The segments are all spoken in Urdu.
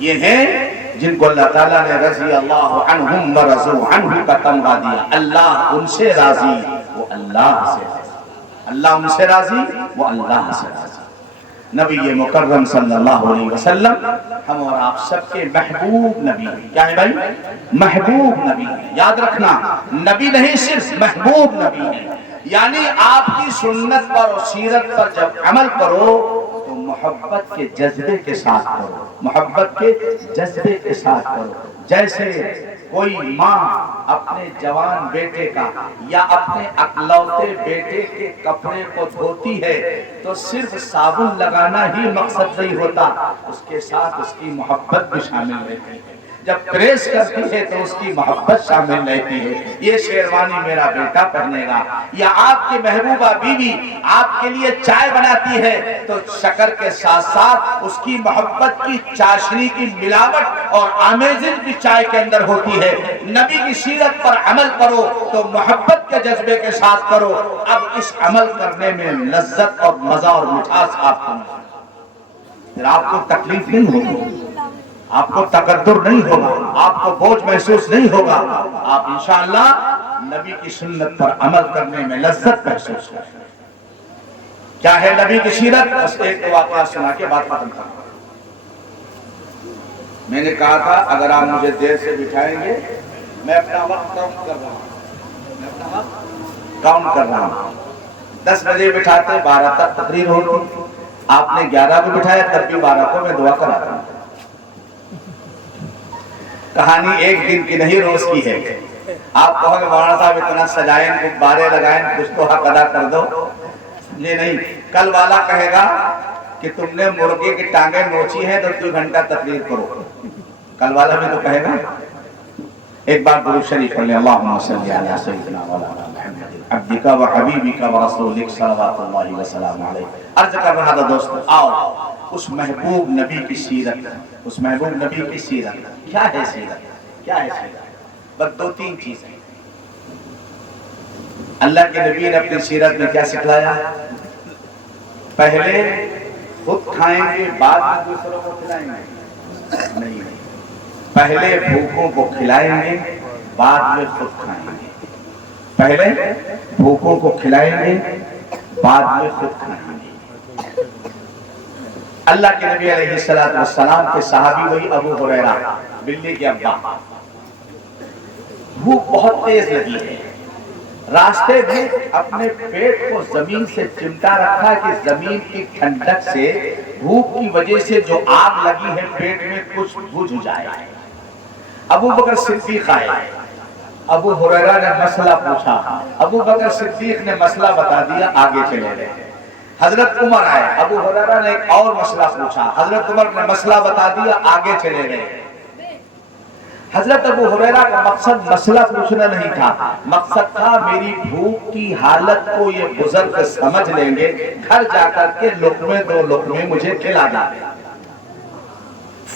یہ ہیں جن کو اللہ تعالیٰ نے رضی اللہ عنہم ورضوا عنہ کا تمغہ دیا. اللہ ان سے راضی وہ اللہ سے راضی. اللہ ان سے راضی وہ اللہ سے راضی. نبی مکرم صلی اللہ علیہ وسلم ہم اور آپ سب کے محبوب نبی ہیں. کیا ہے بھائی؟ محبوب نبی ہیں. یاد رکھنا نبی نہیں صرف محبوب نبی ہیں. یعنی آپ کی سنت پر اور سیرت پر جب عمل کرو تو محبت کے جذبے کے ساتھ کرو. محبت کے جذبے کے ساتھ کرو. جیسے کوئی ماں اپنے جوان بیٹے کا یا اپنے اکلوتے بیٹے کے کپڑے کو دھوتی ہے تو صرف صابن لگانا ہی مقصد نہیں ہوتا، اس کے ساتھ اس کی محبت بھی شامل رہتی ہے. جب پریس کرتی ہے تو اس کی محبت شامل رہتی ہے. یہ شیروانی میرا بیٹا پہنے گا، یا آپ کی محبوبہ بیوی آپ کے لیے چائے بناتی ہے تو شکر کے ساتھ ساتھ اس کی محبت کی چاشنی کی ملاوٹ اور آمیزن بھی چائے کے اندر ہوتی ہے. نبی کی سیرت پر عمل کرو تو محبت کے جذبے کے ساتھ کرو. اب اس عمل کرنے میں لذت اور مزہ اور مٹھاس آپ کو ملے. پھر آپ کو تکلیف نہیں ہوگی، آپ کو تقدر نہیں ہوگا، آپ کو بوجھ محسوس نہیں ہوگا. آپ انشاءاللہ نبی کی سنت پر عمل کرنے میں لذت محسوس کریں. کیا ہے نبی کی سیرت؟ بس ایک واقعہ سنا کے بات ختم کروں. میں نے کہا تھا اگر آپ مجھے دیر سے بٹھائیں گے میں اپنا وقت کاؤنٹ کر رہا ہوں. 10 بجے بٹھاتے 12 تک تقریر ہوتی. آپ نے 11 کو بٹھایا تب بھی 12 کو میں دعا کراتا ہوں. کہانی ایک دن کی نہیں روز کی ہے. آپ کہو گے مولانا صاحب اتنا سجائیں غبارے لگائیں کچھ تو حق ادا کر دو. یہ نہیں، کل والا کہے گا کہ تم نے مرغے کی ٹانگیں نوچی ہیں تو 2 گھنٹہ تقریر کرو. کل والا بھی تو کہے گا. ایک بار درود شریف پڑھ لیں. اللہم صلی علی سیدنا مولانا محمد عبدک و حبیبک و رسولک صلوات اللہ وسلام علیہ. عرض کر رہا تھا دوستو، آؤ اس محبوب نبی کی سیرت، اس محبوب نبی کی سیرت. کیا ہے سیرت؟ کیا ہے سیرت؟ بس 2-3 چیزیں. اللہ کے نبی نے اپنی سیرت میں کیا سکھلایا؟ پہلے خود کھائیں گے بعد میں دوسروں کو کھلائیں گے؟ نہیں. پہلے بھوکوں کو کھلائیں گے بعد میں خود کھائیں گے. پہلے بھوکوں کو کھلائیں گے بعد میں خود کھائیں گے. اللہ کے نبی علیہ السلام کے صحابی وہی ابو ہریرہ بلی کے ابا. بھوک بہت تیز لگی ہے. راستے میں اپنے پیٹ کو زمین سے چمٹا رکھا کہ زمین کی ٹھنڈک سے بھوک کی وجہ سے جو آگ لگی ہے پیٹ میں کچھ بجھ جائے. ابو بکر صدیق آئے. ابو ہریرہ نے مسئلہ پوچھا. ابو بکر صدیق نے مسئلہ بتا دیا، آگے چلے گئے. حضرت عمر آئے. ابو ہریرہ نے ایک اور مسئلہ پوچھا. حضرت عمر نے مسئلہ بتا دیا، آگے چلے گئے. حضرت ابو ہریرہ کا مقصد مسئلہ پوچھنا نہیں تھا، مقصد تھا میری بھوک کی حالت کو یہ بزرگ سمجھ لیں گے، گھر جا کر کے لقمے 2 لقمے مجھے کھلا دیں.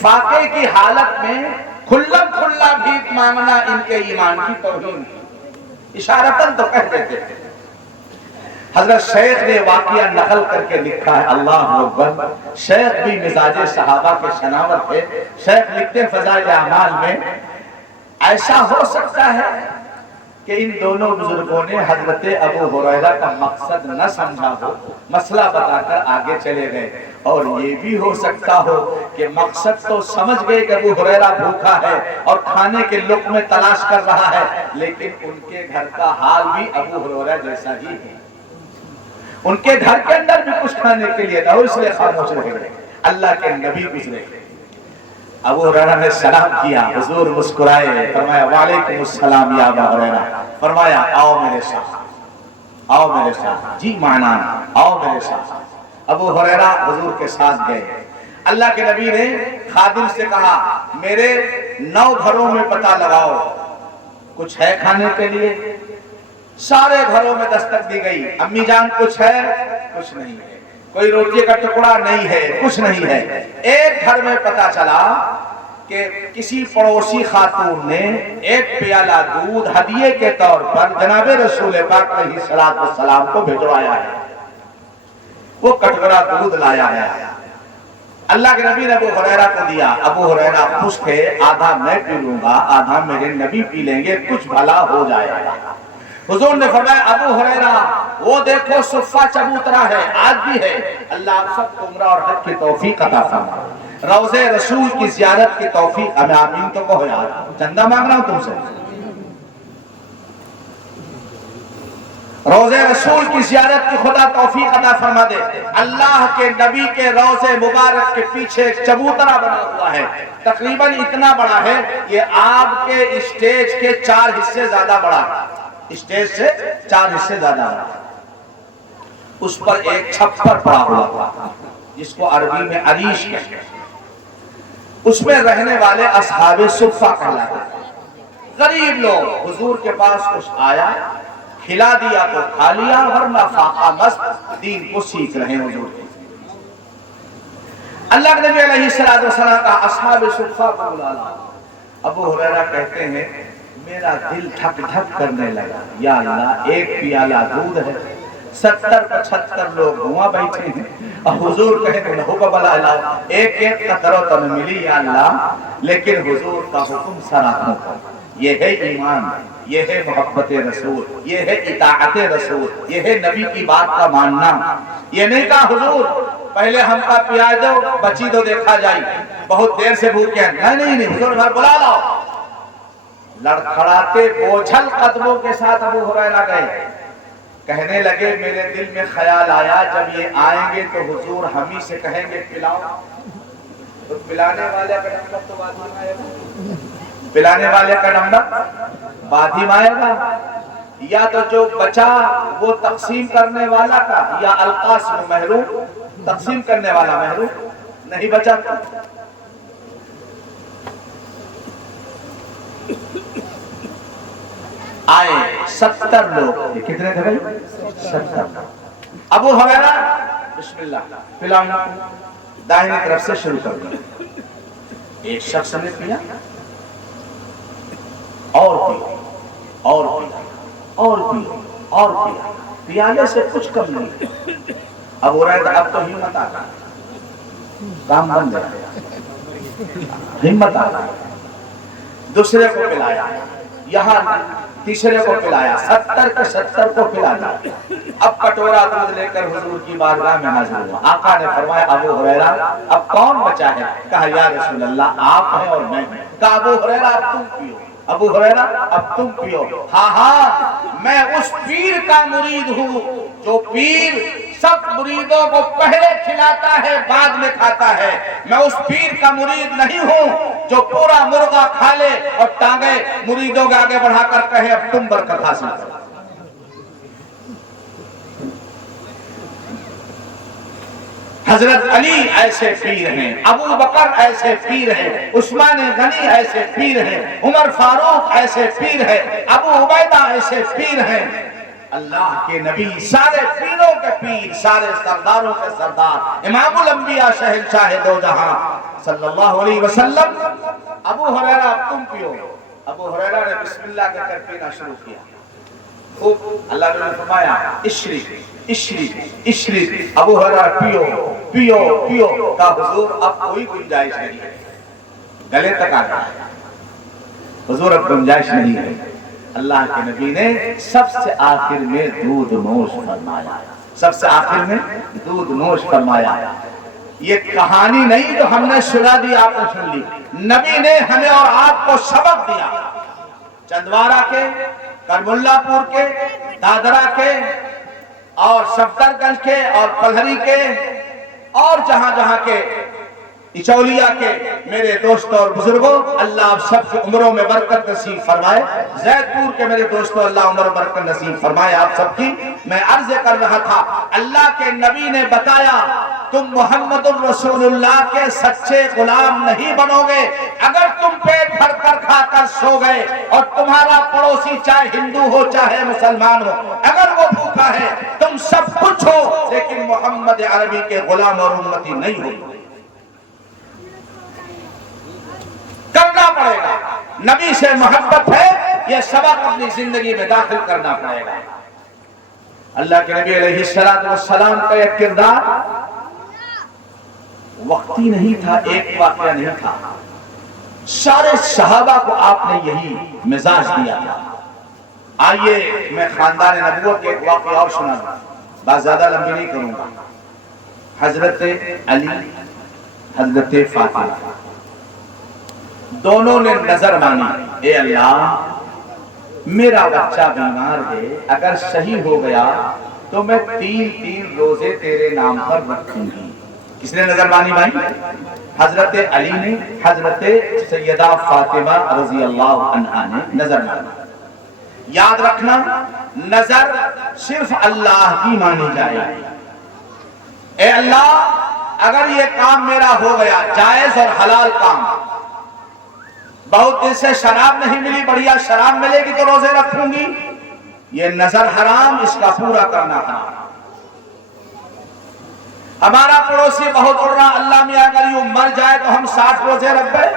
فاقے کی حالت میں کھلم کھلا بھیک مانگنا ان کے ایمان کی توہین. اشارتاً تو کہہ دیتے تھے. حضرت شیخ نے واقعہ نقل کر کے لکھا ہے. اللہ اکبر. شیخ بھی مزاج صحابہ کے شناور تھے. شیخ لکھتے فضائل اعمال میں ایسا ہو سکتا ہے کہ ان دونوں بزرگوں نے حضرت ابو ہریرہ کا مقصد نہ سمجھا ہو، مسئلہ بتا کر آگے چلے گئے. اور یہ بھی ہو سکتا ہو کہ مقصد تو سمجھ گئے کہ ابو ہریرہ بھوکا ہے اور کھانے کے لقمے تلاش کر رہا ہے، لیکن ان کے گھر کا حال بھی ابو ہریرہ جیسا ہی ہے. ان کے گھر کے اندر بھی کچھ کھانے کے لیے نہ ہو، اس لیے خاموش رہے. اللہ کے نبی گزرے. ابو ہریرہ نے سلام کیا. حضور مسکرائے، فرمایا وعلیکم السلام یا ابا ہریرہ. فرمایا آؤ میرے ساتھ، آؤ میرے ساتھ. جی مانا آؤ میرے ساتھ. ابو ہریرہ حضور کے ساتھ گئے. اللہ کے نبی نے خادم سے کہا میرے 9 گھروں میں پتہ لگاؤ کچھ ہے کھانے کے لیے. سارے گھروں میں دستک دی گئی. امی جان کچھ ہے؟ کچھ نہیں ہے. کوئی روٹی کا ٹکڑا نہیں ہے، کچھ نہیں ہے. ایک گھر میں پتہ چلا کہ کسی پڑوسی خاتون نے ایک پیالہ دودھ ہدیے کے طور پر جناب رسول پاک علیہ السلام کو بھجوایا ہے. وہ کٹورا دودھ لایا ہے. اللہ کے نبی نے ابو ہریرہ کو دیا، ابو ہریرہ خوش تھے، آدھا میں پی لوں گا آدھا میرے نبی پی لیں گے، کچھ بھلا ہو جائے گا۔ حضور نے فرمایا ابو ہریرہ وہ دیکھو صفہ چبوترا ہے، آج بھی ہے، اللہ آپ سب کو عمرہ اور حج کی توفیق عطا فرمائے، روضہ رسول کی زیارت کی توفیق، ہمیں آمین تو کہو یار، چندہ مانگ رہا ہوں تم سے، روضہ رسول کی زیارت کی خدا توفیق عطا فرما دے۔ اللہ کے نبی کے روضہ مبارک کے پیچھے ایک چبوترا بنا ہوا ہے، تقریباً اتنا بڑا ہے، یہ آپ کے اسٹیج کے 4 حصے زیادہ بڑا ہے، اسٹیج سے 4 حصے زیادہ بڑا ہے۔ اس پر ایک چھپر پڑا ہوا تھا جس کو عربی میں عریش کہتے ہیں، اس میں رہنے والے اصحاب صفہ کہلاتے ہیں، غریب لوگ۔ حضور کے پاس کچھ آیا، کھلا دیا تو کھا لیا، ورنہ فاقہ مست دین کو سیکھ رہے ہیں حضور کے۔ اللہ کے نبی علیہ السلام کا اصحاب صفہ کو بلا لا۔ ابو ہریرہ کہتے ہیں میرا دل دھک دھک کرنے لگا، یا اللہ ایک پیالہ دودھ ہے، 70-75 لوگ ہوا بیٹھے ہیں، اور حضور کہتے ہیں حکم اللہ ایک ایک قطرہ تو ملی یا اللہ، لیکن حضور کا حکم سراہوں پر، یہ ہے ایمان، یہ ہے محبت رسول، یہ ہے اطاعت رسول، یہ ہے نبی کی بات کا ماننا۔ یہ نہیں کہا حضور پہلے ہم کا پیاز دو بچی دو دیکھا جائے، بہت دیر سے بھوکے ہیں، نہیں حضور گھر بلا لاؤ۔ لڑکھڑاتے بوجھل قدموں کے ساتھ ابو ہریرہ گئے، کہنے لگے میرے دل میں خیال آیا جب یہ آئیں گے تو حضور ہم ہی سے کہیں گے پلاؤ، تو پلانے والے کا نمبر تو بادی آئے گا، پلانے والے کا نمبر بادی آئے گا، یا تو جو بچا وہ تقسیم کرنے والا کا، یا القاسم محروم تقسیم کرنے والا محروم نہیں بچا۔ آئے 70 لوگ، کتنے تھے بھائی؟ 70۔ ابو ہریرہ بسم اللہ پلاؤں، دائیں طرف سے شروع کر دیا، ایک شخص نے پیا اور پیا اور پیا اور پیا اور پیا، پیالے سے کچھ کم نہیں۔ ابو ہریرہ اب تو ہمت آ گئی، کام بن گیا، ہمت آ گئی، دوسرے کو پلایا، یہاں تیسرے کو پلایا، 70 کے 70 کو پلا دیا۔ اب کٹورا دودھ لے کر حضور کی بارگاہ میں حاضر ہوا، آقا نے فرمایا ابو ہریرہ اب کون بچا ہے؟ کہا یا رسول اللہ آپ ہیں اور میں ہیں۔ کہا ابو ہریرہ اب تم پیو، ابو ہریرہ اب تم پیو۔ ہاں میں اس پیر کا مرید ہوں جو پیر سب مریدوں کو پہلے کھلاتا ہے بعد میں کھاتا ہے، میں اس پیر کا مرید نہیں ہوں جو پورا مرغا کھا لے اور ٹانگیں مریدوں کے آگے بڑھا کر کہے اب تم برکت حاصل کرو۔ حضرت علی ایسے پیر ہیں، ابو بکر ایسے پیر ہیں، عثمان غنی ایسے پیر ہیں، عمر فاروق ایسے پیر ہیں، ابو عبیدہ ایسے پیر ہیں۔ اللہ کے نبی سارے پیروں کے پیر، سارے سرداروں کے سردار، امام الانبیاء شہنشاہ دو جہاں صلی اللہ علیہ وسلم۔ ابو ہریرہ اب تم پیو۔ ابو ہریرہ نے بسم اللہ کہہ کر پینا شروع کیا، خوب اللہ نے فرمایا اشرب اشرب اشرب، ابو ہریرہ پیو پیو پیو۔ کہا حضور اب کوئی گنجائش نہیں ہے، گلے تک آ گیا حضور اب گنجائش نہیں ہے۔ اللہ کے نبی نے سب سے آخر میں دودھ نوش فرمایا، سب سے آخر میں دودھ نوش فرمایا۔ یہ کہانی نہیں جو ہم نے سنا دی آپ نے سن لی، نبی نے ہمیں اور آپ کو سبق دیا۔ چندوارہ کے، کرم اللہ پور کے، دادرہ کے اور صفدر گنج کے اور پلہری کے اور جہاں جہاں کے، اچولیا کے میرے دوستوں اور بزرگوں، اللہ آپ سب کی عمروں میں برکت نصیب فرمائے۔ زید پور کے میرے دوستوں اللہ عمر برکت نصیب فرمائے آپ سب کی۔ میں عرض کر رہا تھا اللہ کے نبی نے بتایا تم محمد الرسول اللہ کے سچے غلام نہیں بنو گے اگر تم پیٹ بھر کر کھا کر سو گئے اور تمہارا پڑوسی چاہے ہندو ہو چاہے مسلمان ہو، اگر وہ بھوکا ہے تم سب کچھ ہو لیکن محمد عربی کے غلام اور امتی نہیں ہو۔ کرنا پڑے گا، نبی سے محبت ہے، یہ سبق اپنی زندگی میں داخل کرنا پڑے گا۔ اللہ کے نبی علیہ السلام کا ایک کردار وقتی نہیں تھا، ایک واقعہ نہیں تھا، سارے صحابہ کو آپ نے یہی مزاج دیا تھا۔ آئیے میں خاندان نبوت کے ایک واقعہ اور سنا دوں، بات زیادہ لمبی نہیں کروں گا۔ حضرت علی، حضرت فاطمہ دونوں نے نظر مانی، اے اللہ میرا بچہ بیمار ہے، اگر صحیح ہو گیا تو میں 3 روزے تیرے نام پر رکھوں گی۔ کس نے نظر مانی بھائی؟ حضرت علی نے، حضرت سیدہ فاطمہ رضی اللہ عنہا نے نظر مانی۔ یاد رکھنا، نظر صرف اللہ کی مانی جائے۔ اے اللہ اگر یہ کام میرا ہو گیا، جائز اور حلال کام، بہت دن سے شراب نہیں ملی، بڑھیا شراب ملے گی تو روزے رکھوں گی، یہ نظر حرام، اس کا پورا کرنا حرام۔ ہمارا پڑوسی بہت اڑ رہا، اللہ میاں اگر یوں مر جائے تو ہم 60 روزے رکھ گئے،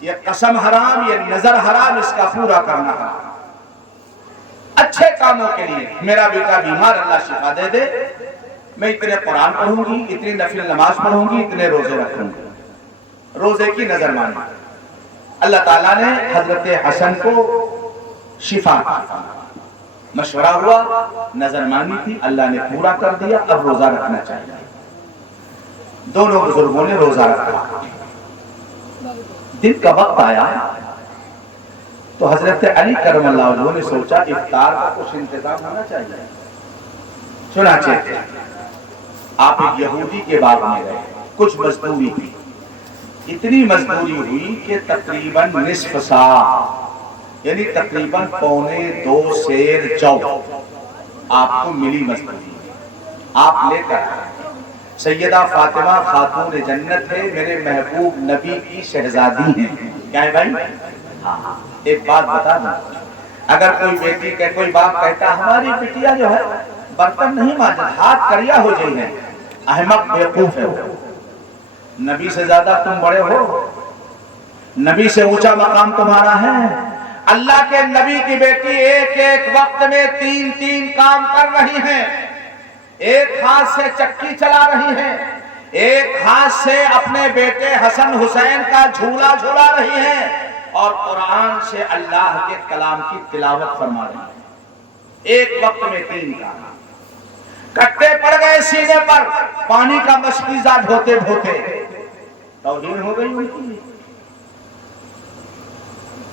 یہ قسم حرام، یہ نظر حرام، اس کا پورا کرنا حرام۔ اچھے کاموں کے لیے، میرا بیٹا بیمار، اللہ شفا دے دے، میں اتنے قرآن پڑھوں گی، اتنی نفل نماز پڑھوں گی، اتنے روزے رکھوں گی، روزے کی نظر مانی۔ اللہ تعالیٰ نے حضرت حسن کو شفا دی، مشورہ ہوا، نظر مانی تھی، اللہ نے پورا کر دیا، اب روزہ رکھنا چاہیے۔ دونوں بزرگوں نے روزہ رکھا۔ دن کا وقت آیا تو حضرت علی کرم اللہ وجہہ نے سوچا افطار کا کچھ انتظام ہونا چاہیے۔ چنانچہ آپ ایک یہودی کے باغ میں گئے، کچھ مزدوری تھی، اتنی مزدوری ہوئی کہ تقریباً نصف سا، یعنی تقریباً 1.25 سیر جو آپ کو ملی مزدوری، آپ لے کر سیدہ فاطمہ خاتون جنت ہے، میرے محبوب نبی کی شہزادی ہیں۔ کیا ہے بھائی؟ ایک بات بتا دوں، اگر کوئی بیٹی کہ کوئی باپ کہتا ہماری بٹیا جو ہے برتن نہیں مانجتی، ہاتھ کریا ہو جائے ہیں، احمق بیوقوف ہے وہ۔ نبی سے زیادہ تم بڑے ہو، نبی سے اونچا مقام تمہارا ہے۔ اللہ کے نبی کی بیٹی ایک ایک وقت میں 3 کام کر رہی ہیں، ایک ہاتھ سے چکی چلا رہی ہیں، ایک ہاتھ سے اپنے بیٹے حسن حسین کا جھولا جھولا رہی ہیں، اور قرآن سے اللہ کے کلام کی تلاوت فرما رہی ہیں، ایک وقت میں 3 کام۔ کٹے پڑ گئے سینے پر، پانی کا مشکیزہ دھوتے دھوتے، توہین ہو گئی ان کی۔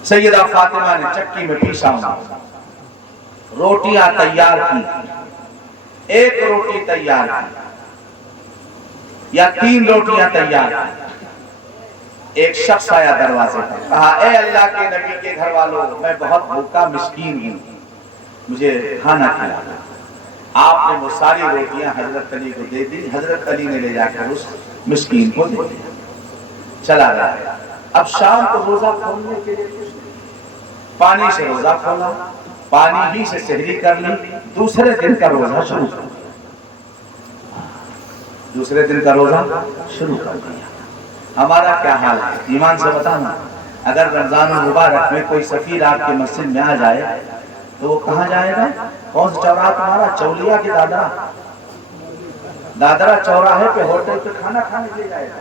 سیدہ فاطمہ نے چکی میں پیسا، روٹیاں تیار کی، ایک روٹی تیار کی یا 3 روٹیاں تیار کی۔ ایک شخص آیا دروازے پر، کہا اے اللہ کے نبی کے گھر والوں، میں بہت بھوکا مسکین ہوں، مجھے کھانا کھلانا۔ آپ نے وہ ساری روٹیاں حضرت علی کو دے دی، حضرت علی نے لے جا کر اس مسکین کو دے دیا، چلا رہا۔ اب شام کو روزہ کھولنے کے لیے پانی سے روزہ کھولا، پانی ہی سے سحری کر لی، دوسرے دن کا روزہ شروع کر دیا، دوسرے دن کا روزہ شروع کر دیا۔ ہمارا کیا حال ہے؟ ایمان سے بتانا، اگر رمضان المبارک میں کوئی سفیر آپ کے مسجد میں آ جائے تو وہ کہاں جائے گا؟ کون سا چوراہا تمہارا؟ چولیا کی دادرا؟ دادرا چوراہے پہ ہوٹل پہ کھانا کھانے کے لیے جائے گا؟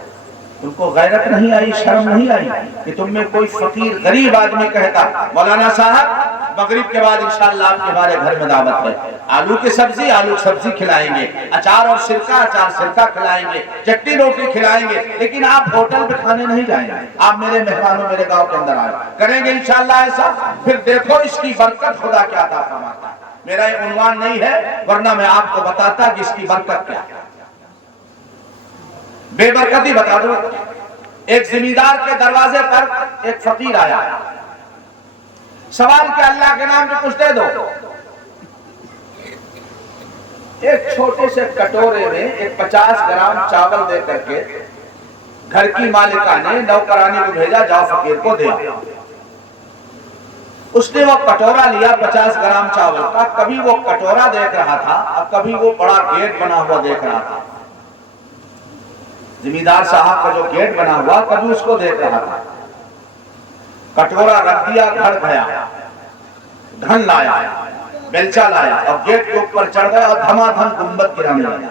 تم کو غیرت نہیں آئی، شرم نہیں آئی کہ تم میں کوئی فقیر غریب آدمی کہتا مولانا صاحب مغرب کے بعد انشاءاللہ آپ کے ہمارے گھر میں دعوت ہے، آلو کی سبزی، آلو سبزی کھلائیں گے، اچار اور سرکہ، اچار سرکہ کھلائیں گے، چٹنی روٹی کھلائیں گے، لیکن آپ ہوٹل پہ کھانے نہیں جائیں گے، آپ میرے مہمانوں میرے گاؤں کے اندر آئے کریں گے انشاءاللہ ایسا؟ پھر دیکھو اس کی برکت خدا کیا عطا فرماتا ہے۔ میرا یہ عنوان نہیں ہے، ورنہ میں آپ کو بتاتا کہ اس کی برکت کیا ہے۔ بے برکتی بتا دو۔ ایک زمیندار کے دروازے پر ایک فقیر آیا، سوال کہ اللہ کے نام پہ کچھ دے دو۔ ایک چھوٹے سے کٹورے میں ایک 50 گرام چاول دے کر کے گھر کی مالکہ نے نوکرانی کو بھیجا، جاؤ فقیر کو دے۔ اس نے وہ کٹورا لیا 50 گرام چاول کا، کبھی وہ کٹورا دیکھ رہا تھا اور کبھی وہ بڑا گیٹ بنا ہوا دیکھ رہا تھا۔ زمیندار صاحب کا جو گیٹ بنا ہوا کبھی اس کو دیکھ رہا تھا۔ کٹورا رکھ دیا، گھر گیا، دھن لایا، بیلچا لایا اور گیٹ کے اوپر چڑھ گیا اور دھما دھم گنبد گرانے لگا۔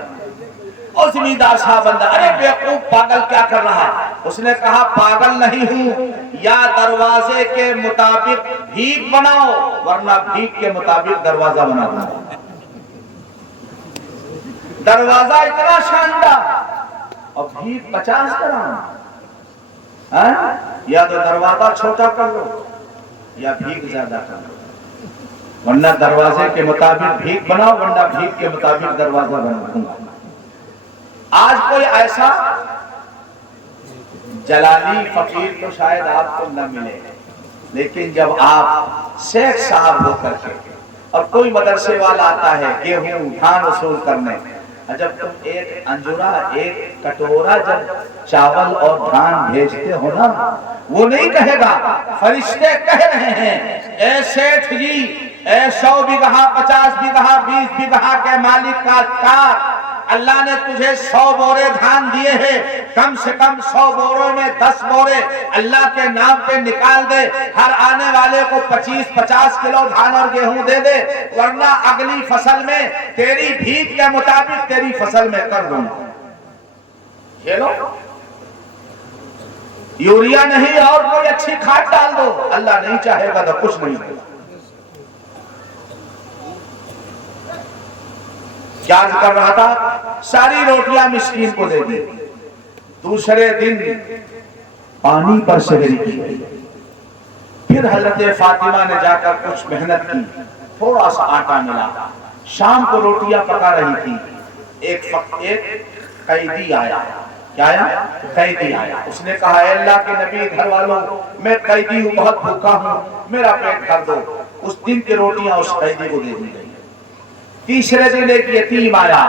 اور زمیندار صاحب اندر، ارے بیوقوف پاگل کیا کر رہا ہے؟ اس نے کہا پاگل نہیں ہوں، یا دروازے کے مطابق بھیک بناؤ ورنہ بھیک کے مطابق دروازہ بنا دو۔ دروازہ اتنا شاندار اور بھیک 50 کرام، یا تو دروازہ چھوٹا کر لو یا بھیک زیادہ کر لو، ورنہ دروازے کے مطابق بھیک بناؤ ورنہ بھیک کے مطابق دروازہ بنا دوں گا۔ آج کوئی ایسا جلالی فقیر تو شاید آپ کو نہ ملے، لیکن جب آپ شیخ صاحب ہو کر کے اور کوئی مدرسے والا آتا ہے گیہوں دھان وصول کرنے، جب تم ایک انجورا ایک کٹورا جب چاول اور دھان بھیجتے ہو نا، وہ نہیں کہے گا، فرشتے کہہ رہے ہیں اے سیٹھ جی، اے 100 بیگھہ 50 بیگھہ 20 بیگھہ کے مالک کا کار، اللہ نے تجھے 100 بورے دھان دیے ہیں، کم سے کم 100 بوروں میں 10 بورے اللہ کے نام پہ نکال دے، ہر آنے والے کو 25-50 کلو دھان اور گیہوں دے دے، ورنہ اگلی فصل میں تیری بھیک کے مطابق تیری فصل میں کر دوں گا۔ یہ لو یوریا نہیں اور کوئی اچھی کھاد ڈال دو، اللہ نہیں چاہے گا تو کچھ نہیں ہوگا۔ کیا کر رہا تھا؟ ساری روٹیاں مسکین کو دے دی، دوسرے دن پانی پر سحری کی گئی، پھر حضرت فاطمہ نے جا کر کچھ محنت کی، تھوڑا سا آٹا ملا، شام کو روٹیاں پکا رہی تھی، ایک قیدی آیا۔ کیا آیا؟ قیدی آیا۔ اس نے کہا اے اللہ کے نبی گھر والوں، میں قیدی ہوں، بہت بھوکا ہوں، میرا پیٹ بھر دو۔ اس دن کی روٹیاں اس قیدی کو دے دی گئی۔ تیسرے دن ایک یتیم آیا،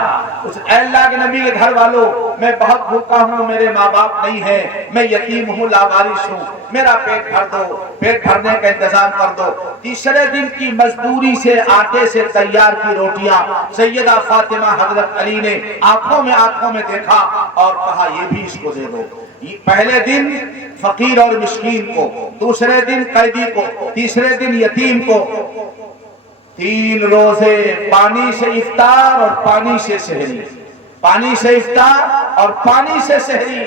اے اللہ کے نبی کے گھر والوں، میں بہت بھوکا ہوں، میرے ماں باپ نہیں ہیں، میں یتیم ہوں، لاوارث ہوں، میرا پیٹ بھر دو، پیٹ بھرنے کا انتظام کر دو۔ تیسرے دن کی مزدوری سے آٹے سے تیار کی روٹیاں سیدہ فاطمہ حضرت علی نے آنکھوں میں دیکھا اور کہا یہ بھی اس کو دے دو۔ پہلے دن فقیر اور مسکین کو، دوسرے دن قیدی کو، تیسرے دن یتیم کو، 3 روزے پانی سے افطار اور پانی سے سحری، پانی سے افطار اور پانی سے سحری۔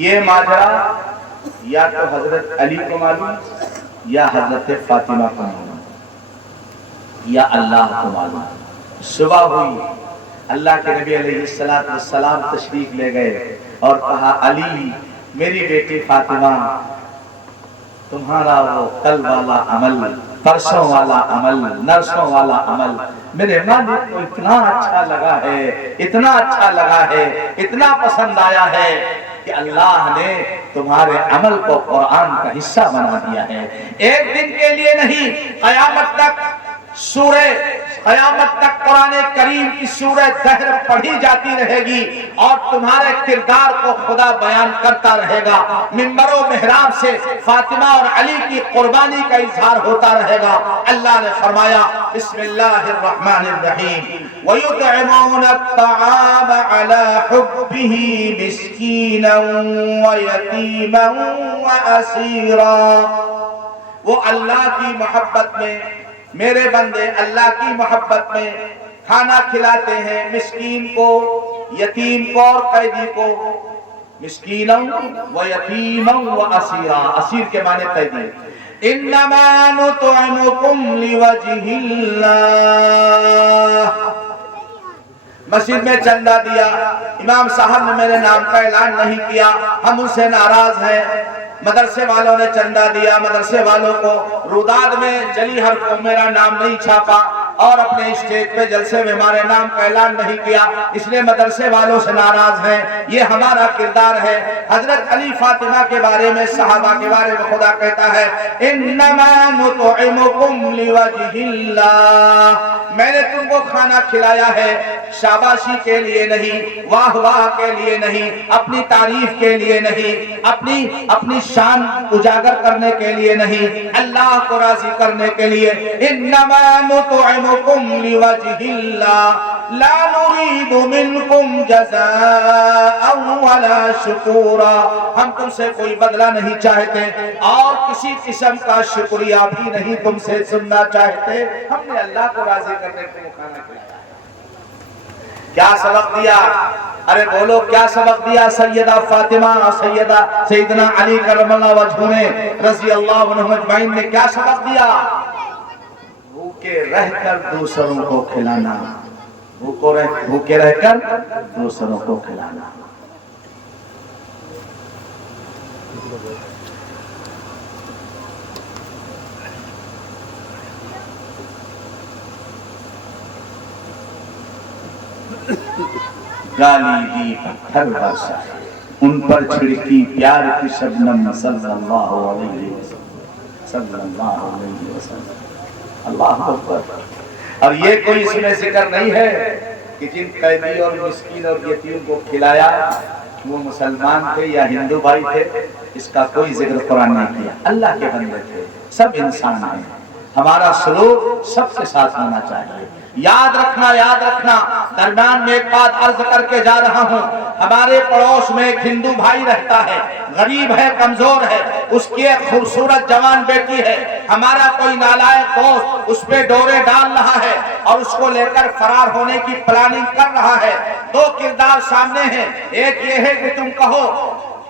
یہ ماجرا یا تو حضرت علی کو معلوم یا حضرت فاطمہ کو معلوم یا اللہ کو معلوم۔ صبح ہوئی، اللہ کے نبی علیہ السلام تشریف لے گئے اور کہا علی میری بیٹی فاطمہ، تمہارا وہ کل والا عمل، پرسوں والا عمل، نرسوں والا عمل میرے مالک کو اتنا اچھا لگا ہے، اتنا اچھا لگا ہے، اتنا پسند آیا ہے کہ اللہ نے تمہارے عمل کو قرآن کا حصہ بنا دیا ہے۔ ایک دن کے لیے نہیں، قیامت تک قرآن کریم کی سورہ دہر پڑھی جاتی رہے گی اور تمہارے کردار کو خدا بیان کرتا رہے گا، منبر و محراب سے فاطمہ اور علی کی قربانی کا اظہار ہوتا رہے گا۔ اللہ نے فرمایا بسم اللہ الرحمن الرحیم وَيُطْعِمُونَ الطَّعَامَ عَلَى حُبِّهِ مِسْكِينًا وَيَتِيمًا وَأَسِيرًا۔ وہ اللہ کی محبت میں، میرے بندے اللہ کی محبت میں کھانا کھلاتے ہیں مسکین کو، یتیم کو اور قیدی کو۔ مسکینا و یتیما و اسیرا، اسیر کے معنی قیدی۔ انما نطعمکم لوجہ اللہ۔ مسجد میں چندہ دیا، امام صاحب نے میرے نام کا اعلان نہیں کیا، ہم ان سے ناراض ہیں۔ مدرسے والوں نے چندہ دیا، مدرسے والوں کو روداد میں جلی حرف کو میرا نام نہیں چھاپا اور اپنے اسٹیج پہ جلسے میں ہمارے نام کا اعلان نہیں کیا، اس لیے مدرسے والوں سے ناراض ہیں۔ یہ ہمارا کردار ہے۔ حضرت علی فاطمہ کے بارے میں، صحابہ کے بارے میں خدا کہتا ہے انما نطعمکم لوجہ اللہ، میں نے تم کو کھانا کھلایا ہے شاباشی کے لیے نہیں، واہ واہ کے لیے نہیں، اپنی تعریف کے لیے نہیں، اپنی شان اجاگر کرنے کے لیے نہیں، اللہ کو راضی کرنے کے لیے۔ انما نطعمکم لوجہ اللہ لا نريد منکم جزاء ولا شکورا، ہم تم سے کوئی بدلہ نہیں چاہتے اور کسی قسم کا شکریہ بھی نہیں تم سے سننا چاہتے، ہم نے اللہ کو راضی کرنے کے لیے کھانا کھلایا۔ کیا سبق دیا؟ ارے بولو کیا سبق دیا سیدہ فاطمہ، سیدنا علی کرم اللہ وجہہ نے رضی اللہ عنہم اجمعین نے کیا سبق دیا؟ بھوکے رہ کر دوسروں کو کھلانا، بھوکے رہ کر دوسروں کو کھلانا۔ گالی دی پتھر برسائے، ان پر چھڑکی پیار کی شبنم صلی اللہ علیہ وسلم، صلی اللہ علیہ وسلم۔ اللہ اکبر۔ اور یہ کوئی اس میں ذکر نہیں ہے کہ جن قیدی اور مسکین اور یتیم کو کھلایا وہ مسلمان تھے یا ہندو بھائی تھے، اس کا کوئی ذکر قرآن نے کیا۔ اللہ کے بندے تھے، سب انسان ہیں، ہمارا سلوک سب کے ساتھ ہونا چاہیے۔ یاد رکھنا، درمیان میں ایک بات عرض کر کے جا رہا ہوں، ہمارے پڑوس میں ایک ہندو بھائی رہتا ہے، غریب ہے، کمزور ہے، اس کی ایک خوبصورت جوان بیٹی ہے، ہمارا کوئی نالائق دوست اس پہ ڈورے ڈال رہا ہے اور اس کو لے کر فرار ہونے کی پلاننگ کر رہا ہے۔ دو کردار سامنے ہیں، ایک یہ ہے کہ تم کہو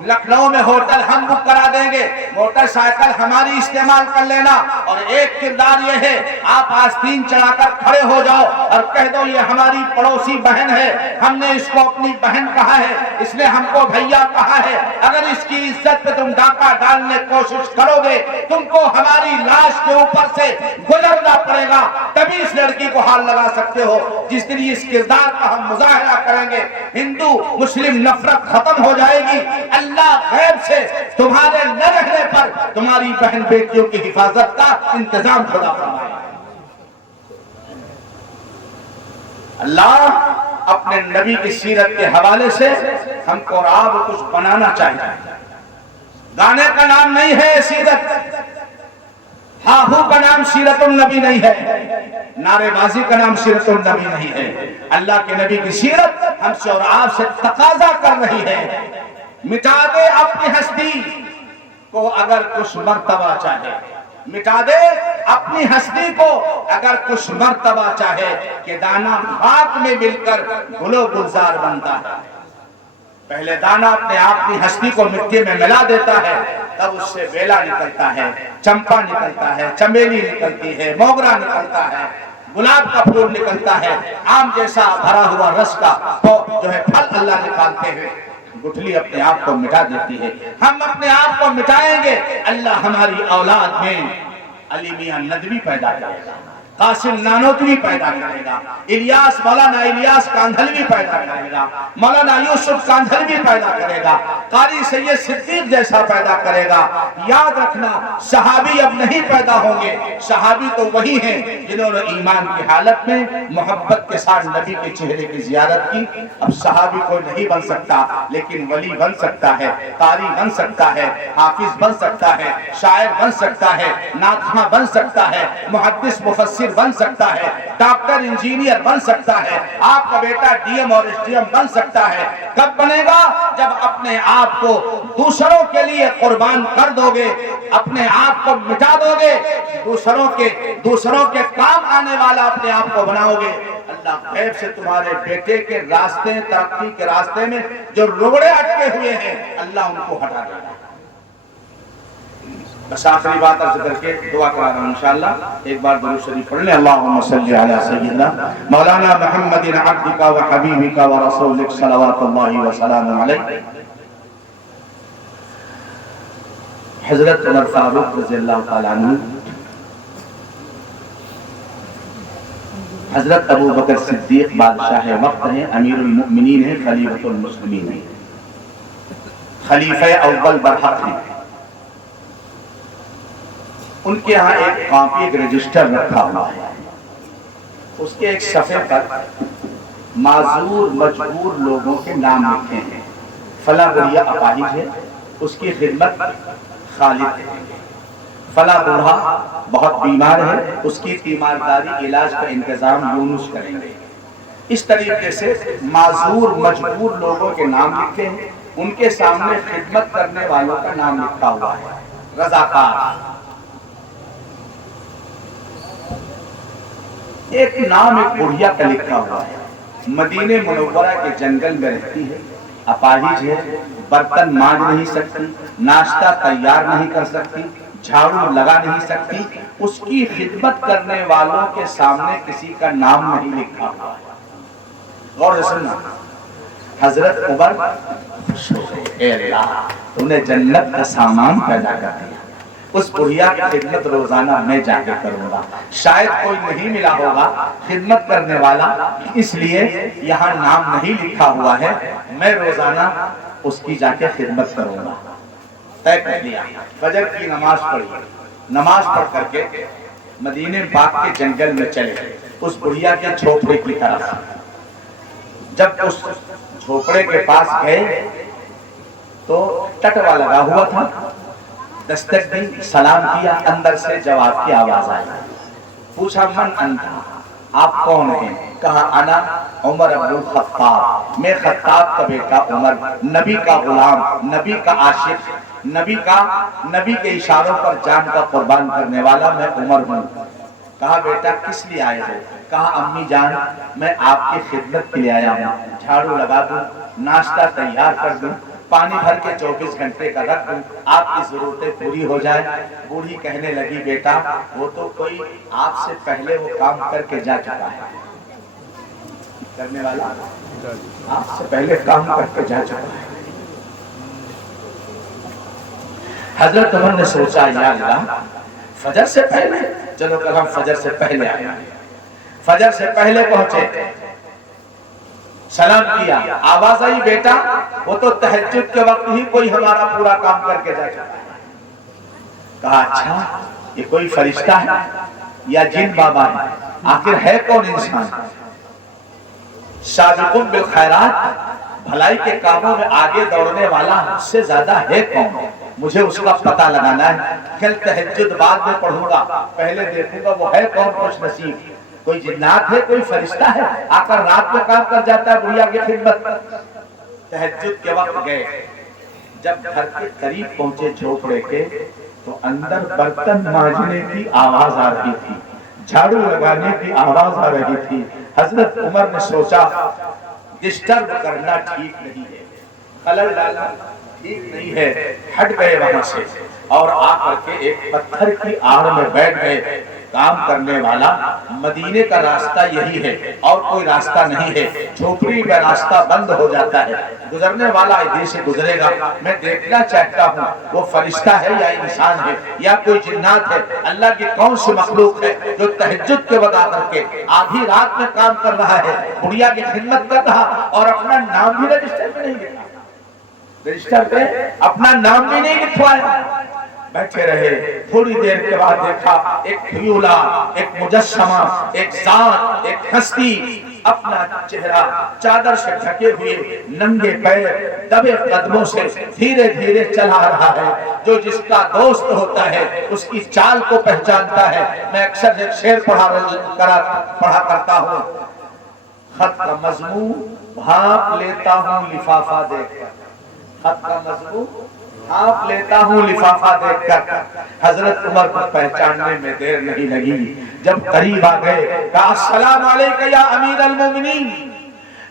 لکھنؤ میں ہوٹل ہم بک کرا دیں گے، موٹر سائیکل ہماری استعمال کر لینا، اور ایک کردار یہ ہے آپ آستین چڑھا کر کھڑے ہو جاؤ اور کہہ دو یہ ہماری پڑوسی بہن ہے، ہم نے اس کو اپنی بہن کہا ہے، اس نے ہم کو بھیا کہا ہے، اگر اس کی عزت پہ تم ڈاکہ ڈالنے کی کوشش کرو گے تم کو ہماری لاش کے اوپر سے گزرنا پڑے گا، تبھی اس لڑکی کو حال لگا سکتے ہو۔ جس دن اس کردار کا ہم مظاہرہ کریں گے ہندو مسلم نفرت ختم ہو جائے گی۔ اللہ غیب سے تمہارے نہ رہنے پر تمہاری بہن بیٹیوں کی حفاظت کا انتظام خدا فرمائے۔ اللہ اپنے نبی کی سیرت کے حوالے سے ہم کو اور آپ کچھ بنانا چاہیے۔ گانے کا نام نہیں ہے سیرت، ہاہو کا نام سیرت النبی نہیں ہے، نعرے بازی کا نام سیرت النبی نہیں ہے۔ اللہ کے نبی کی سیرت ہم سے اور آپ سے تقاضا کر رہی ہے، مٹا دے اپنی ہستی کو اگر کچھ مرتبہ چاہے، مٹا دے اپنی ہستی کو اگر کچھ مرتبہ چاہے، کہ دانا خاک میں مل کر گل و گلزار بنتا ہے۔ پہلے دانا اپنے آپ کی ہستی کو مٹی میں ملا دیتا ہے، تب اس سے بیلا نکلتا ہے، چمپا نکلتا ہے، چمیلی نکلتی ہے، موگرا نکلتا ہے، گلاب کا پھول نکلتا ہے، آم جیسا بھرا ہوا رس کا جو ہے پھل اللہ نکالتے ہیں۔ گٹھلی اپنے آپ کو مٹا دیتی ہے، ہم اپنے آپ کو مٹائیں گے، اللہ ہماری اولاد میں علی میاں ندوی پیدا کرے گا، قاسم نانوتوی پیدا کرے گا، مولانا الیاس کاندھلوی پیدا کرے گا، مولانا یوسف کاندھلوی پیدا کرے گا، قاری سید صدیق جیسا پیدا کرے گا۔ یاد رکھنا صحابی اب نہیں پیدا ہوں گے، صحابی تو وہی ہیں جنہوں نے ایمان کی حالت میں محبت کے ساتھ نبی کے چہرے کی زیارت کی۔ اب صحابی کوئی نہیں بن سکتا، لیکن ولی بن سکتا ہے، قاری بن سکتا ہے، حافظ بن سکتا ہے، شاعر بن سکتا ہے، ناطخواں بن سکتا ہے، محدث مفسر بن سکتا ہے، ڈاکٹر انجینئر بن سکتا ہے، آپ کا بیٹا ڈی ایم اور ایس ڈی ایم بن سکتا ہے۔ کب بنے گا؟ جب اپنے آپ کو دوسروں کے لیے قربان کر دو گے، اپنے آپ کو مٹا دو گے، دوسروں کے کام آنے والا اپنے آپ کو بناؤ گے۔ اللہ غیب سے تمہارے بیٹے کے راستے، ترقی کے راستے میں جو رگڑے اٹکے ہوئے ہیں اللہ ان کو ہٹا دے گا۔ بس آخری بات عرض کر کے دعا کرا رہا ہوں انشاءاللہ، ایک بار درود شریف پڑھ لیں۔ اللہم صلی علی سیدنا مولانا محمد عبدک و حبیبک و رسولک صلوات اللہ وسلام علیہ۔ حضرت عمر فاروق رضی اللہ تعالیٰ عنہ، حضرت ابو بکر صدیق بادشاہ وقت ہیں، امیر المؤمنین ہیں، خلیفۃ المسلمین ہیں، خلیفہ اول برحق ہیں۔ ان کے ہاں ایک کاپی، ایک رجسٹر رکھا ہوا ہے، اس کے ایک صفحے پر معذور مجبور لوگوں کے نام لکھے ہیں۔ فلاں بڑھیا اپاہج ہے، اس کی خدمت خالد ہے، فلاں بوڑھا بہت بیمار ہے، اس کی تیمارداری علاج کا انتظام یونس کریں گے۔ اس طریقے سے معذور مجبور لوگوں کے نام لکھے ہیں، ان کے سامنے خدمت کرنے والوں کا نام لکھا ہوا ہے، رضاکار۔ ایک نام ایک بڑھیا کا لکھا ہوا ہے، مدینہ منورہ کے جنگل میں رہتی ہے، اپاہج ہے، برتن مانج نہیں سکتی، ناشتہ تیار نہیں کر سکتی، جھاڑو لگا نہیں سکتی، اس کی خدمت کرنے والوں کے سامنے کسی کا نام نہیں لکھا ہوا ہے۔ غور سے سننا، حضرت عمر اے اللہ تو نے جنت کا سامان پیدا کر دیا، اس بڑھیا کی خدمت روزانہ میں جا کے کروں گا، شاید کوئی نہیں ملا ہوگا خدمت کرنے والا، اس لیے یہاں نام نہیں لکھا ہوا ہے، میں روزانہ اس کی جا کے خدمت کروں گا۔ طے کر لیا، فجر کی نماز پڑھی، نماز پڑھ کر کے مدینہ پاک کے جنگل میں چلے اس بڑھیا کے جھوپڑے کی طرف۔ جب اس جھوپڑے کے پاس گئے تو ٹٹوا لگا ہوا تھا، دستک دی، سلام کیا، اندر سے جواب کی آواز آئی، پوچھا من انتا، آپ کون ہیں؟ کہا انا عمر ابن الخطاب، میں خطاب کا بیٹا عمر، نبی کا غلام، نبی کا عاشق، نبی کے اشاروں پر جان کا قربان کرنے والا میں عمر ہوں۔ کہا بیٹا کس لیے آئے ہو؟ کہا امی جان میں آپ کی خدمت کے لیے آیا ہوں، جھاڑو لگا دوں، ناشتہ تیار کر دوں، پانی بھر کے 24 گھنٹے کا رکھ دوں، آپ کی ضرورتیں پوری ہو جائیں۔ بوڑھی کہنے لگی بیٹا وہ تو کوئی آپ سے پہلے وہ کام کر کے جا چکا ہے، کرنے والا آپ سے پہلے کام کر کے جا چکا ہے۔ حضرت عمر نے سوچا یا اللہ فجر سے پہلے، چلو کل ہم فجر سے پہلے آئے، فجر سے پہلے پہنچے، سلام کیا، آواز آئی بیٹا وہ تو تہجد کے وقت ہی کوئی ہمارا پورا کام کر کے جا چکا ہے۔ کہا اچھا یہ کوئی فرشتہ ہے یا جن بابا ہے؟ آخر ہے کون انسان؟ سابقون بالخیرات، بھلائی کے کاموں میں آگے دوڑنے والا مجھ سے زیادہ ہے کون؟ مجھے اس کا پتہ لگانا ہے، کل تہجد بعد میں پڑھوں گا، پہلے دیکھوں گا وہ ہے کون خوش نصیب، کوئی جنات ہے کوئی فرشتہ ہے آ کر رات میں کام کر جاتا ہے بڑھیا کی خدمت۔ تہجد کے وقت گئے، جب گھر کے قریب پہنچے جھوپڑے کے تو اندر برتن مانجنے کی آواز آ رہی تھی، جھاڑو لگانے کی آواز آ رہی تھی۔ حضرت عمر نے سوچا ڈسٹرب کرنا ٹھیک نہیں ہے، خلل ڈالنا ٹھیک نہیں ہے، ہٹ گئے وہاں سے اور آ کر کے ایک پتھر کی آڑ میں بیٹھ گئے۔ کام کرنے والا مدینے کا راستہ یہی ہے اور کوئی راستہ نہیں ہے، جھوپڑی میں راستہ بند ہو جاتا ہے، گزرنے والا ادھر سے گزرے گا، میں دیکھنا چاہتا ہوں وہ فرشتہ ہے یا انسان ہے یا کوئی جنات ہے، اللہ کی کون سی مخلوق ہے جو تہجد کے وقت آ کر کے آدھی رات میں کام کر رہا ہے، بڑھیا کی خدمت کر رہا اور اپنا نام بھی رجسٹر میں نہیں لکھا، رجسٹر پہ اپنا نام بھی نہیں لکھوایا۔ بیٹھے رہے، تھوڑی دیر کے بعد دیکھا ایک کھیولا، ایک مجسمہ، ایک ذات، ایک ہستی اپنا چہرہ چادر سے ڈھکے ہوئے ننگے پیر دبے قدموں سے دھیرے دھیرے چلا رہا ہے۔ جو جس کا دوست ہوتا ہے اس کی چال کو پہچانتا ہے۔ میں اکثر ایک شعر پڑھا کرتا ہوں، خط کا مضمون بھاپ لیتا ہوں لفافہ دیکھ کر، خط کا مضمون آپ لیتا ہوں لفافہ دیکھ کر۔ حضرت عمر کو پہچاننے میں دیر نہیں لگی، جب قریب آ گئے کہا السلام علیکم یا امیر المومنین،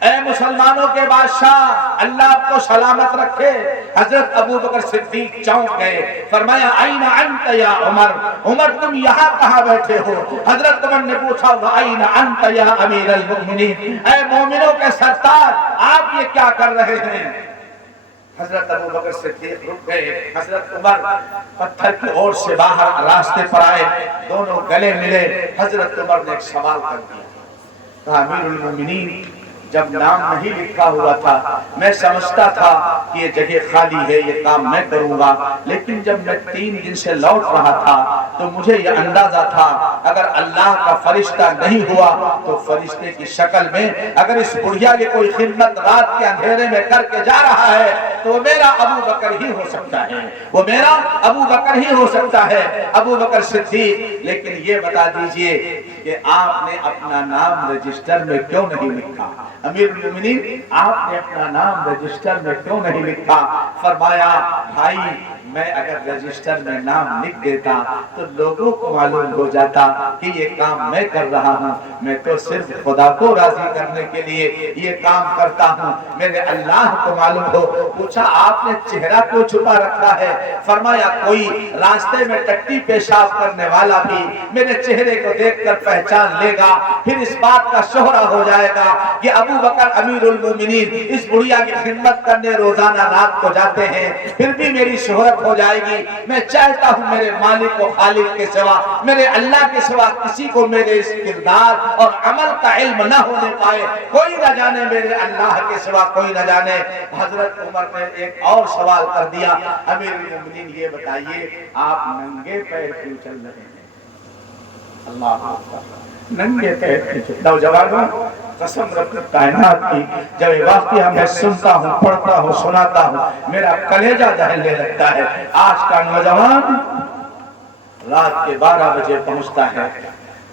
اے مسلمانوں کے بادشاہ اللہ آپ کو سلامت رکھے۔ حضرت ابو بکر صدیق چونک گئے، فرمایا این انت یا عمر، عمر تم یہاں کہاں بیٹھے ہو؟ حضرت عمر نے پوچھا این انت یا امیر المومنین، اے مومنوں کے سردار آپ یہ کیا کر رہے ہیں؟ حضرت ابو بکر صدیق رک گئے، حضرت عمر پتھر کی اوڑ سے باہر راستے پر آئے، دونوں گلے ملے۔ حضرت عمر نے ایک سوال کر دیا، کہا امیر المومنین جب نام نہیں لکھا ہوا تھا میں سمجھتا تھا کہ یہ جگہ خالی ہے، یہ کام میں کروں گا، لیکن جب میں 3 دن سے لوٹ رہا تھا تو مجھے یہ اندازہ تھا اگر اللہ کا فرشتہ نہیں ہوا تو فرشتے کی شکل میں اگر اس بڑھیا کی کوئی خدمت رات کے اندھیرے میں کر کے جا رہا ہے تو وہ میرا ابو بکر ہی ہو سکتا ہے، وہ میرا ابو بکر ہی ہو سکتا ہے، ابو بکر صدیق۔ لیکن یہ بتا دیجئے کہ آپ نے اپنا نام رجسٹر میں کیوں نہیں لکھا؟ امیر المومنین آپ نے اپنا نام رجسٹر میں کیوں نہیں لکھا؟ فرمایا بھائی میں اگر رجسٹر میں نام لکھ دیتا تو لوگوں کو معلوم ہو جاتا کہ یہ کام میں کر رہا ہوں، میں تو صرف خدا کو راضی کرنے کے لیے یہ کام کرتا ہوں، میرے اللہ کو معلوم ہو۔ پوچھا آپ نے چہرہ کیوں چھپا رکھا ہے؟ فرمایا کوئی راستے میں ٹٹی پیشاب کرنے والا بھی میرے چہرے کو دیکھ کر پہچان لے گا، پھر اس بات کا شہرہ ہو جائے گا کہ ابو بکر امیر المومنین اس بڑھیا کی خدمت کرنے روزانہ رات کو جاتے ہیں، پھر بھی میری شہرت ہو جائے گی۔ میں چاہتا ہوں میرے مالک و خالق کے سوا، میرے اللہ کے سوا کسی کو میرے اس کردار اور عمل کا علم نہ ہونے پائے، کوئی نہ جانے میرے اللہ کے سوا کوئی نہ جانے۔ حضرت عمر نے ایک اور سوال کر دیا، امیر المومنین یہ بتائیے آپ ننگے پیر کیوں چل رہے ہیں؟ اللہ اکبر، ننگے پیر کیوں چل رہے ہیں؟ نوجوانوں قسم رب کائنات کی، جب یہ واقعہ میں سنتا ہوں، پڑھتا ہوں، سناتا ہوں، میرا کلیجہ دہلنے لگتا ہے۔ آج کا نوجوان رات کے 12 بجے پہنچتا ہے،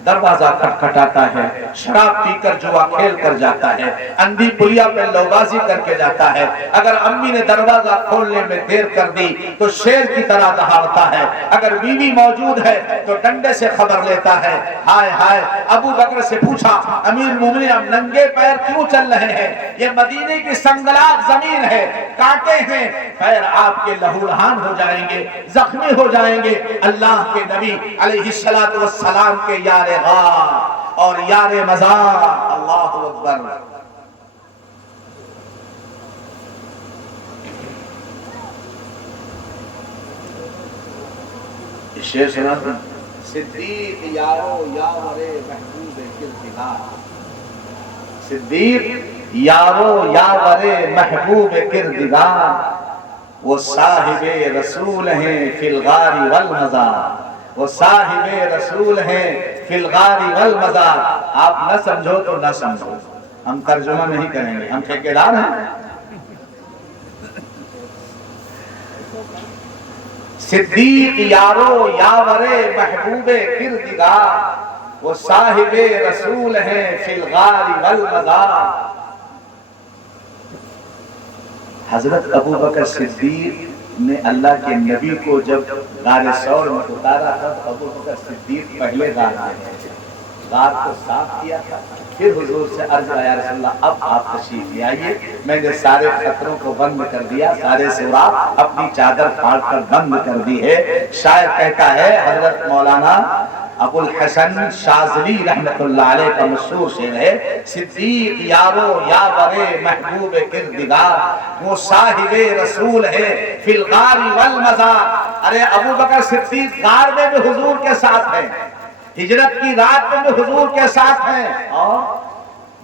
دروازہ کھٹکھٹاتا ہے، شراب پی کر جوا کھیل کر جاتا ہے، اندھی پلیا پہ لوبازی کر کے جاتا ہے، اگر امی نے دروازہ کھولنے میں دیر کر دی تو شیر کی طرح دہاڑتا ہے، اگر بیوی موجود ہے تو ڈنڈے سے خبر لیتا ہے۔ ہائے ہائے، ابو بکر سے پوچھا امیر مومنین آپ ننگے پیر کیوں چل رہے ہیں؟ یہ مدینے کی سنگلاخ زمین ہے، کانٹے ہیں، پیر آپ کے لہولہان ہو جائیں گے، زخمی ہو جائیں گے۔ اللہ کے نبی علیہ السلام کے یار غار اور یار مزار، اللہ اکبر۔ شعر سنا تھا، صدیق یارو یاور محبوب کردگار، صدیق یارو یاور محبوب کردگار، وہ صاحب رسول ہیں فی الغار والمزار، وہ صاحب رسول ہیں فی الغار والمزار۔ آپ نہ سمجھو تو نہ سمجھو، ہم ترجمہ نہیں کریں گے، ہم ٹھیکیدار ہیں۔ صدیق یارو یاور محبوب کردگار، وہ صاحب رسول ہیں فی الغار والمزار۔ حضرت ابو بکر صدیق نے اللہ کے نبی کو جب غار ثور میں اتارا تھا تو ابو بکر صدیق پہلے غار میں تھے، غار کو صاف کیا تھا، پھر حضور سے عرض آیا رسول اللہ اب آپ تشریف لے آئیے، میں نے سارے خطروں کو بند کر دیا، سارے سوراخ اپنی چادر پھاڑ کر بند کر دی ہے۔ شاعر کہتا ہے، حضرت مولانا ابو الحسن شاذلی رحمت اللہ علیہ کا مشہور شعر ہے، صدیق یارو یاور محبوب کردگار، وہ صاحب رسول ہے فی الغار والمزار۔ ارے ابو بکر صدیق غار میں بھی حضور کے ساتھ ہیں، ہجرت کی رات میں بھی حضور کے ساتھ ہیں، اور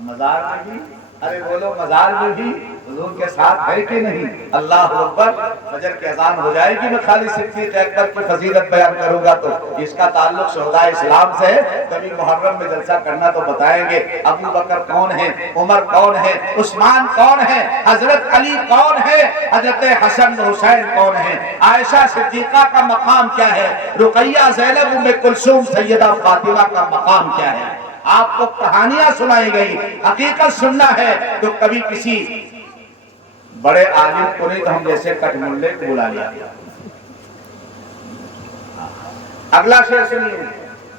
مزار میں بھی، ارے بولو مزار میں بھی حضور کے ساتھ ہے کہ نہیں؟ اللہ اکبر۔ فجر کی اذان ہو جائے گی، میں خالد صدیق اکبر کی فضیلت بیان کروں گا تو اس کا تعلق شہداء اسلام سے ہے، کبھی محرم میں جلسہ کرنا تو بتائیں گے۔ ابو بکر کون ہے، عمر کون ہے، عثمان کون ہے، حضرت علی کون ہے، حضرت حسن حسین کون ہے، عائشہ صدیقہ کا مقام کیا ہے، رقیہ زینب ام کلثوم سیدہ فاطمہ کا مقام کیا ہے۔ آپ کو کہانیاں سنائی گئی، حقیقت سننا ہے تو کبھی کسی بڑے عالم کو نہیں تو ہم جیسے کٹ ملے کو بلا لیا۔ اگلا شعر سنیے،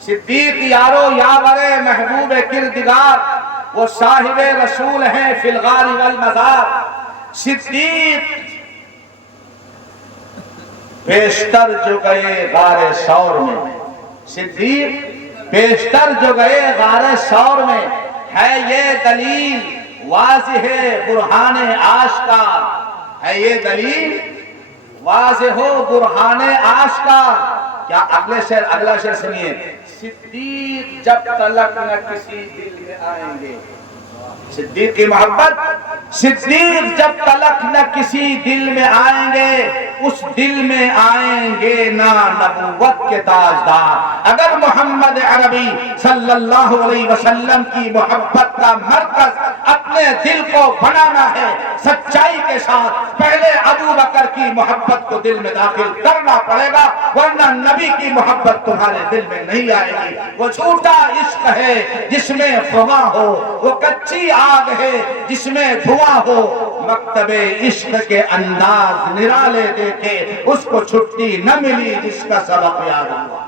صدیق یارو یاور محبوب کردگار، وہ صاحب رسول ہیں فی الغار والمزار۔ صدیق بیشتر جو گئے غار ثور میں، صدیق بیشتر جو گئے غار ثور میں، ہے یہ دلیل واضح برہان آشکار، ہے یہ دلیل واضح برہان آشکار۔ کیا اگلا شعر سنیے، صدیق جب تلک نہ کسی دل میں آئیں گے، صدیق کی محبت، صدیق جب تلک نہ کسی دل میں آئیں گے، اس دل میں آئیں گے نہ نبوت کے تاجدار۔ اگر محمد عربی صلی اللہ علیہ وسلم کی محبت کا مرکز اپنے اپنے دل کو بنانا ہے سچائی کے ساتھ، پہلے ابو بکر کی محبت کو دل میں داخل کرنا پڑے گا، ورنہ نبی کی محبت تمہارے دل میں نہیں آئے گی۔ وہ جھوٹا عشق ہے جس میں خواہ ہو، وہ کچی آگ ہے جس میں دھواں ہو، مکتب عشق کے انداز نرالے دیکھے اس کو چھٹی نہ ملی جس کا سبق یاد ہوا۔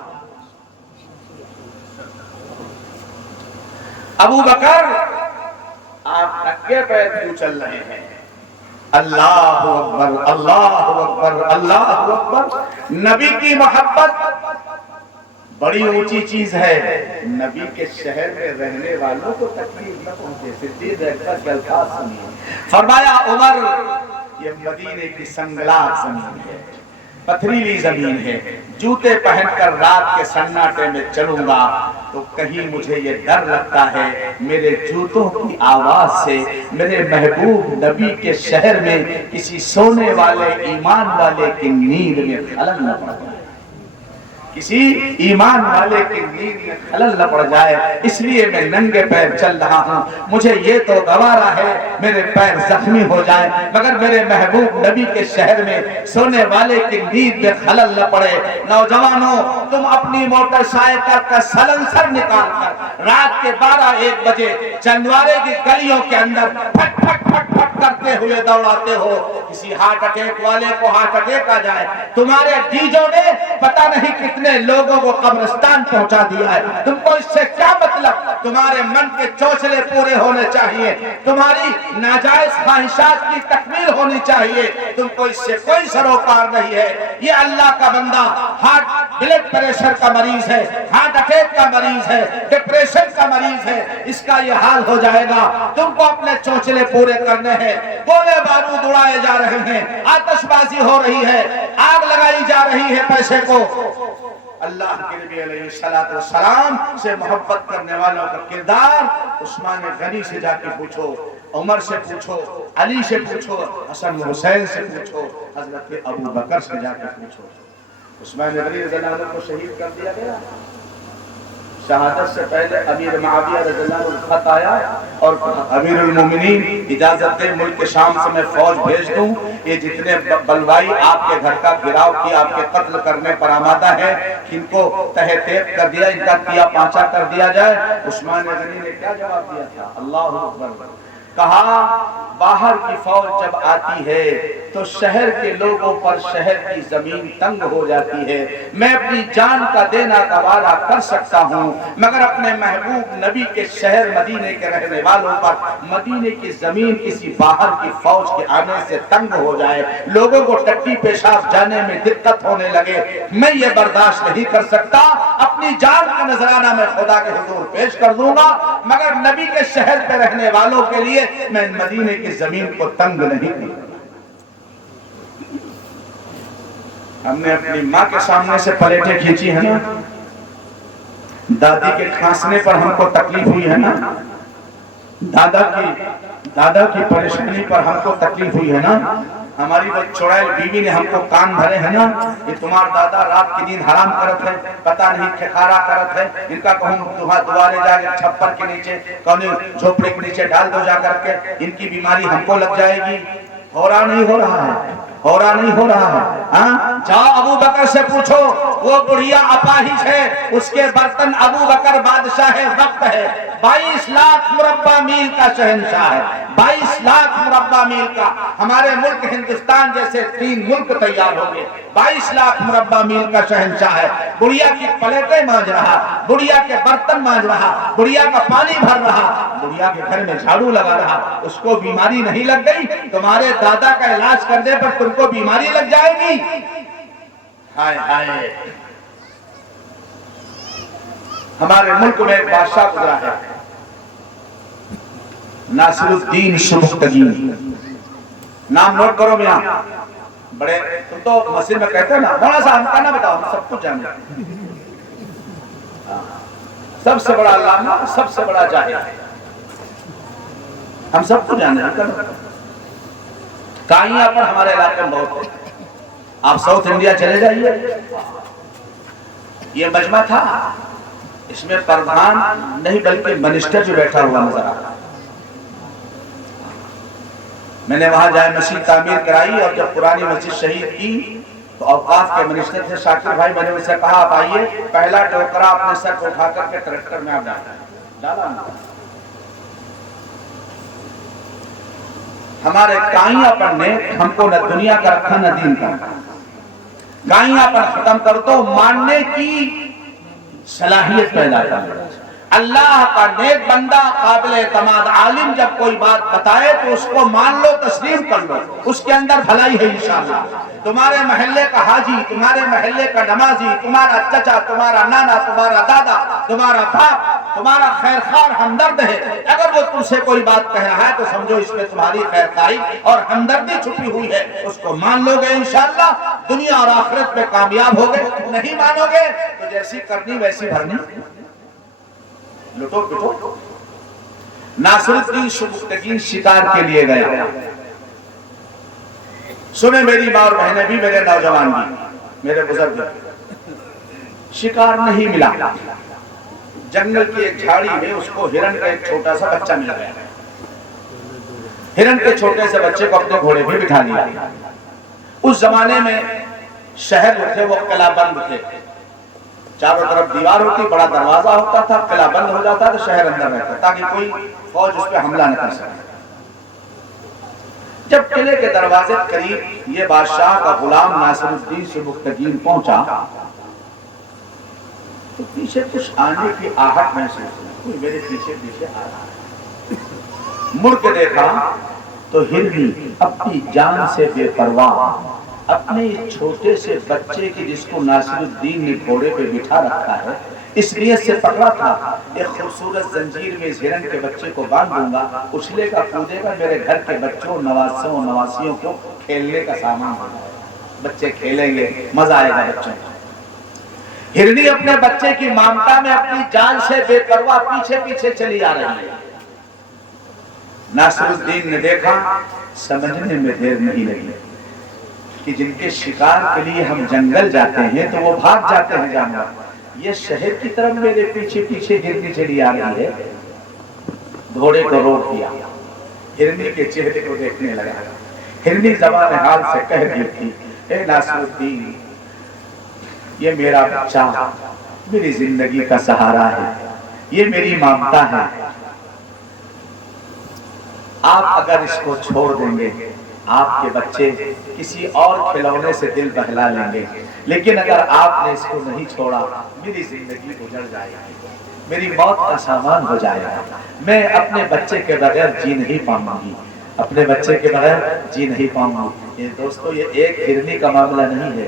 ابو بکر آپ ننگے پیر کیوں چل رہے ہیں؟ اللہ اکبر اللہ اکبر اللہ اکبر۔ نبی کی محبت بڑی اونچی چیز ہے، نبی کے شہر میں رہنے والوں کو تکلیف نہ پہنچے۔ صدیق اکبر کے الفاظ سنیے، فرمایا عمر یہ مدینے کی سنگلاخ زمین ہے، پتھریلی زمین ہے، جوتے پہن کر رات کے سناٹے میں چلوں گا تو کہیں مجھے یہ ڈر لگتا ہے میرے جوتوں کی آواز سے میرے محبوب نبی کے شہر میں کسی سونے والے ایمان والے کی نیند میں خلل نہ پڑ جائے، کسی ایمان والے کی نیند میں خلل نہ پڑ جائے، اس لیے میں ننگے پیر چل رہا ہوں۔ مجھے یہ تو گوارا ہے میرے پیر زخمی ہو جائے مگر میرے محبوب نبی کے شہر میں سونے والے کی نیند میں خلل نہ پڑے۔ نوجوانوں، تم اپنی موٹر سائیکل کا سلنسر نکال کر رات کے 12-1 بجے چندوارے کی گلیوں کے اندر پھٹ پھٹ پھٹ پھٹ کرتے ہوئے دوڑاتے ہو، کسی ہارٹ اٹیک والے کو ہارٹ اٹیک آ جائے، تمہارے ڈیجوں نے پتہ نہیں کتنے لوگوں کو قبرستان پہنچا دیا ہے، تم کو اس سے کیا مطلب؟ تمہارے من کے چوچلے پورے ہونے چاہیے، تمہاری ناجائز خواہشات کی تکمیل ہونی چاہیے، تم کو اس سے کوئی سروکار نہیں ہے۔ یہ اللہ کا بندہ ہارٹ بلڈ پریشر کا مریض ہے، ہارٹ اٹیک کا مریض ہے، ڈپریشن کا مریض ہے، اس کا یہ حال ہو جائے گا۔ تم کو اپنے چوچلے پورے کرنے ہیں، گولے بارود اڑائے جا رہے ہیں، آتش بازی ہو رہی ہے، آگ لگائی جا رہی ہے پیسے کو۔ اللہ کے نبی علیہ السلام سے محبت کرنے والوں کا کردار عثمان غنی سے جا کے پوچھو، عمر سے پوچھو، علی سے پوچھو، حسن حسین سے پوچھو، حضرت ابو بکر سے جا کے پوچھو۔ عثمان غنی رضی اللہ عنہ کو شہید کر دیا گیا، شہادت سے پہلے امیر معاویہ رضی اللہ عنہ خط آیا اور امیر المومنین اجازت دے ملک شام سے میں فوج بھیج دوں، یہ جتنے بلوائی آپ کے گھر کا گھراؤ کی آپ کے قتل کرنے پر آمادہ ہے ان کو تہہ تیپ کر دیا، ان کا تیا پانچا کر دیا جائے۔ عثمان غنی نے کیا جواب دیا تھا؟ اللہ اکبر، کہا باہر کی فوج جب آتی ہے تو شہر کے لوگوں پر شہر کی زمین تنگ ہو جاتی ہے، میں اپنی جان کا دینا گوارا کر سکتا ہوں مگر اپنے محبوب نبی کے شہر مدینے کے رہنے والوں پر مدینے کی زمین کسی باہر کی فوج کے آنے سے تنگ ہو جائے، لوگوں کو ٹٹی پیشاب جانے میں دقت ہونے لگے، میں یہ برداشت نہیں کر سکتا، اپنی جان کا نذرانہ میں خدا کے حضور پیش کر دوں گا مگر نبی کے شہر پہ رہنے والوں کے لیے میں مدینے کی زمین کو تنگ نہیں کروں۔ ہم نے اپنی ماں کے سامنے سے پلیٹیں کھینچی ہے نا، دادی کے کھانسنے پر ہم کو تکلیف ہوئی ہے نا، دادا کی پریشانی پر ہم کو تکلیف ہوئی ہے نا، ہماری وہ چڑیل بیوی نے ہم کو کان بھرے ہیں نا کہ تمہارا دادا رات کی نیند حرام کرت ہے، پتہ نہیں کھکھارا کرت ہے، ان کا کہوں تمہارا دوارے جا کے چھپر کے نیچے کون جھوپڑے کے نیچے ڈال دو جا کر کے، ان کی بیماری ہم کو لگ جائے گی۔ ہو رہا نہیں ہو رہا ہے، ہو رہا نہیں ہو رہا ہے۔ جاؤ ابو بکر سے پوچھو، وہ بڑھیا اپاہج ہے، اس کے برتن ابو بکر بادشاہ وقت ہے، 22 لاکھ مربع میل کا شہنشاہ ہے، 22 لاکھ مربع میل کا۔ ہمارے ملک ہندوستان جیسے 3 ملک تیار ہو گئے، 22 لاکھ مربع میل کا شہنشاہ ہے، بڑھیا کی پلیٹیں مانج رہا، بڑھیا کے برتن مانج رہا، بڑھیا کا پانی بھر رہا، بڑھیا کے گھر میں جھاڑو لگا رہا، اس کو بیماری نہیں لگ گئی؟ تمہارے دادا کا علاج کرنے پر تم کو بیماری لگ جائے گی؟ ہائے ہائے، ہمارے ملک میں ایک بادشاہ گزرا ہے ناصر الدین سبکتگی، نام نوٹ کرو میاں، بڑے تم تو مسجد میں کہتے ہیں نا مولانا صاحب ہم کا نہ بتاؤ، ہم سب کچھ جانتے ہیں، سب سے بڑا علامہ، سب سے بڑا جاہل، ہم سب کو جانتے ہیں۔ کائیاں پر ہمارے علاقے میں بہت ہے، آپ ساؤتھ انڈیا چلے جائیے، یہ مجمع تھا، اس میں پردھان نہیں بلکہ منسٹر جو بیٹھا ہوا نظر آ رہا، میں نے وہاں جائے مسجد تعمیر کرائی اور جب پرانی مسجد شہید کی تو اوقاف کے منسٹر تھے شاکر بھائی، میں نے ان سے کہا آپ آئیے، پہلا ٹوکرا اپنے سر کو اٹھا کر کے ٹریکٹر میں آپ ڈالا۔ ہمارے کائیاں پن نے ہم کو نہ دنیا کا رکھا نہ دین کا، کائیاں پن ختم کر دو، ماننے کی صلاحیت پیدا کر۔ اللہ کا نیک بندہ قابل اعتماد عالم جب کوئی بات بتائے تو اس کو مان لو، تسلیم کر لو، اس کے اندر بھلائی ہے انشاءاللہ۔ تمہارے محلے کا حاجی، تمہارے محلے کا نمازی، تمہارا چچا، تمہارا نانا، تمہارا دادا، تمہارا باپ، تمہارا خیرخواہ ہمدرد ہے، اگر وہ تم سے کوئی بات کہہ رہا ہے تو سمجھو اس میں تمہاری خیرخواہی اور ہمدردی چھپی ہوئی ہے، اس کو مان لو گے انشاءاللہ دنیا اور آخرت میں کامیاب ہوگے۔ نہیں مانو گے تو جیسی کرنی ویسی بھرنی، لٹو پٹو۔ ناصر الدین سبکتگین شکار کے لیے گیا۔ سنیں میری ماں اور بہنیں بھی، میرے نوجوان بھی، میرے بزرگ، شکار نہیں ملا۔ جنگل کی ایک جھاڑی میں اس کو ہرن کا ایک چھوٹا سا بچہ مل گیا۔ ہرن کے چھوٹے سے بچے کو اپنے گھوڑے پہ بٹھا لیا۔ اس زمانے میں شہر جو تھے وہ قلعہ بند تھے، چاروں طرف دیوار ہوتی، بڑا دروازہ ہوتا تھا، قلعہ بند ہو جاتا تو شہر اندر رہتا تاکہ کوئی فوج اس پہ حملہ نہ کر سکے۔ جب قلعے کے دروازے قریب یہ بادشاہ کا غلام ناصر الدین سبکتگین پہنچا تو پیچھے کچھ آنے کی آہٹ محسوس ہوئی، کوئی میرے پیچھے پیچھے آ رہا ہے۔ مڑ کے دیکھا تو ہرنی اپنی جان سے بے پرواہ اپنے چھوٹے سے بچے کی، جس کو ناصر الدین نے گھوڑے پہ بٹھا رکھا ہے، اس نیت سے پکڑا تھا ایک خوبصورت زنجیر میں اس ہرن کے بچے کو باندھ دوں گا، اچھلے گا کودے گا، میرے گھر کے بچوں نواسیوں کو کھیلنے کا سامان ہوگا، بچے کھیلیں گے، مزہ آئے گا بچوں کو۔ ہرنی اپنے بچے کی مامتا میں اپنی جان سے بے پرواہ پیچھے پیچھے چلی آ رہی ہے۔ ناصر الدین نے دیکھا، سمجھنے میں دیر نہیں لگی کہ جن کے شکار کے لیے ہم جنگل جاتے ہیں تو وہ بھاگ جاتے ہیں جانور، یہ شہر کی طرف میرے پیچھے پیچھے ہرنی چلی آ رہی ہے۔ گھوڑے کو روک دیا، ہرنی کے چہرے کو دیکھنے لگا۔ ہرنی زبان حال سے کہہ رہی تھی، اے ناصر الدین، یہ میرا بچہ میری زندگی کا سہارا ہے، یہ میری مامتا ہے، آپ اگر اس کو چھوڑ دیں گے آپ کے بچے کسی اور کھلونے سے دل بہلا لیں گے، لیکن اگر آپ نے اس کو نہیں چھوڑا میری زندگی گزر جائے گی، میری موت کا سامان ہو جائے گا، میں اپنے بچے کے بغیر جی نہیں پاؤں گی، اپنے بچے کے بغیر جی نہیں پاؤں گی۔ یہ دوستو یہ ایک ہرنی کا معاملہ نہیں ہے،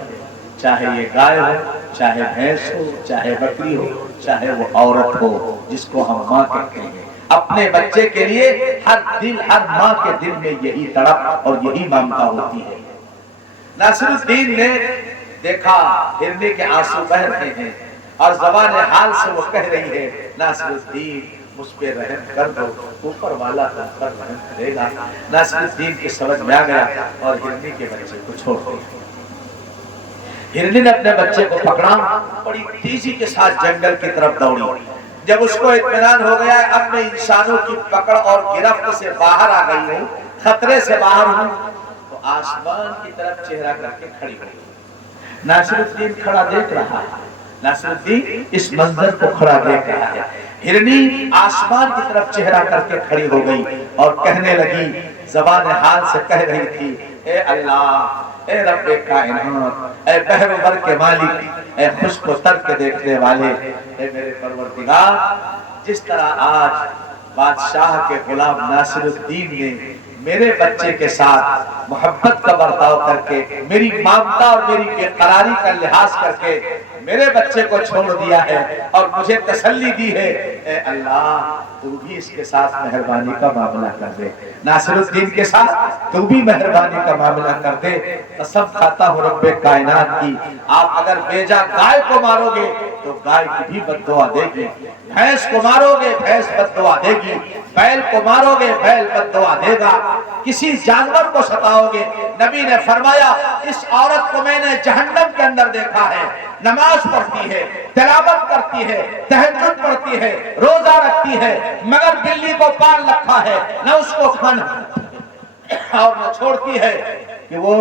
چاہے یہ گائے ہو، چاہے بھینس ہو، چاہے بکری ہو، چاہے وہ عورت ہو جس کو ہم ماں کہتے ہیں، اپنے بچے کے لیے ہر ماں کے دل میں یہی تڑپ اور یہی مامتا ہوتی ہے۔ ناصر الدین نے دیکھا ہرنی کے آنسو بہہ رہے ہیں اور زبان حال سے وہ کہہ رہی ہے، ناصر الدین مجھ پہ رحم کر دو، اوپر والا تم پر رحم کرے گا۔ ناصر الدین کی سمجھ میں آ گیا اور ہرنی کے بچے کو چھوڑ دیا۔ ہرنی نے اپنے بچے کو پکڑا، بڑی تیزی کے ساتھ جنگل کی طرف دوڑی۔ جب اس کو اطمینان ہو گیا اب میں انسانوں کی پکڑ اور گرفت سے باہر آ گئی ہوں، خطرے سے باہر ہوں، تو آسمان کی طرف چہرہ کر کے کھڑی ہو گئی۔ ناصر الدین کھڑا دیکھ رہا ہے، ناصر الدین اس منظر کو کھڑا دیکھ رہا ہے۔ ہرنی آسمان کی طرف چہرہ کر کے کھڑی ہو گئی اور کہنے لگی، زبان حال سے کہہ رہی تھی، اے اللہ، اے رب کائنات، اے بحر و بر کے مالک، اے خشک و تر کے دیکھنے والے، اے میرے پروردگار، جس طرح آج بادشاہ کے غلام ناصر الدین نے میرے بچے کے ساتھ محبت کا برتاؤ کر کے، میری مامتا اور میری بے قراری کا لحاظ کر کے میرے بچے کو چھوڑ دیا ہے اور مجھے تسلی دی ہے، اے اللہ تو بھی اس کے ساتھ مہربانی کا معاملہ کر دے، ناصر الدین کے ساتھ تو بھی مہربانی کا معاملہ کر دے۔ قسم کھاتا ہوں رب کائنات کی، آپ اگر بیجا گائے کو مارو گے تو گائے کی بھی بد دعا دے گی، بھینس کو مارو گے بھینس بد دعا دے گی، بیل کو مارو گے بیل بد دعا دے گا، کسی جانور کو ستاؤ گے۔ نبی نے فرمایا اس عورت کو میں نے جہنم کے اندر دیکھا ہے، نماز پڑھتی ہے، تلاوت کرتی ہے، تہجد پڑھتی ہے، روزہ رکھتی ہے، مگر بلی کو پال رکھا ہے، نہ اس کو کھانا اور نہ چھوڑتی ہے کہ وہ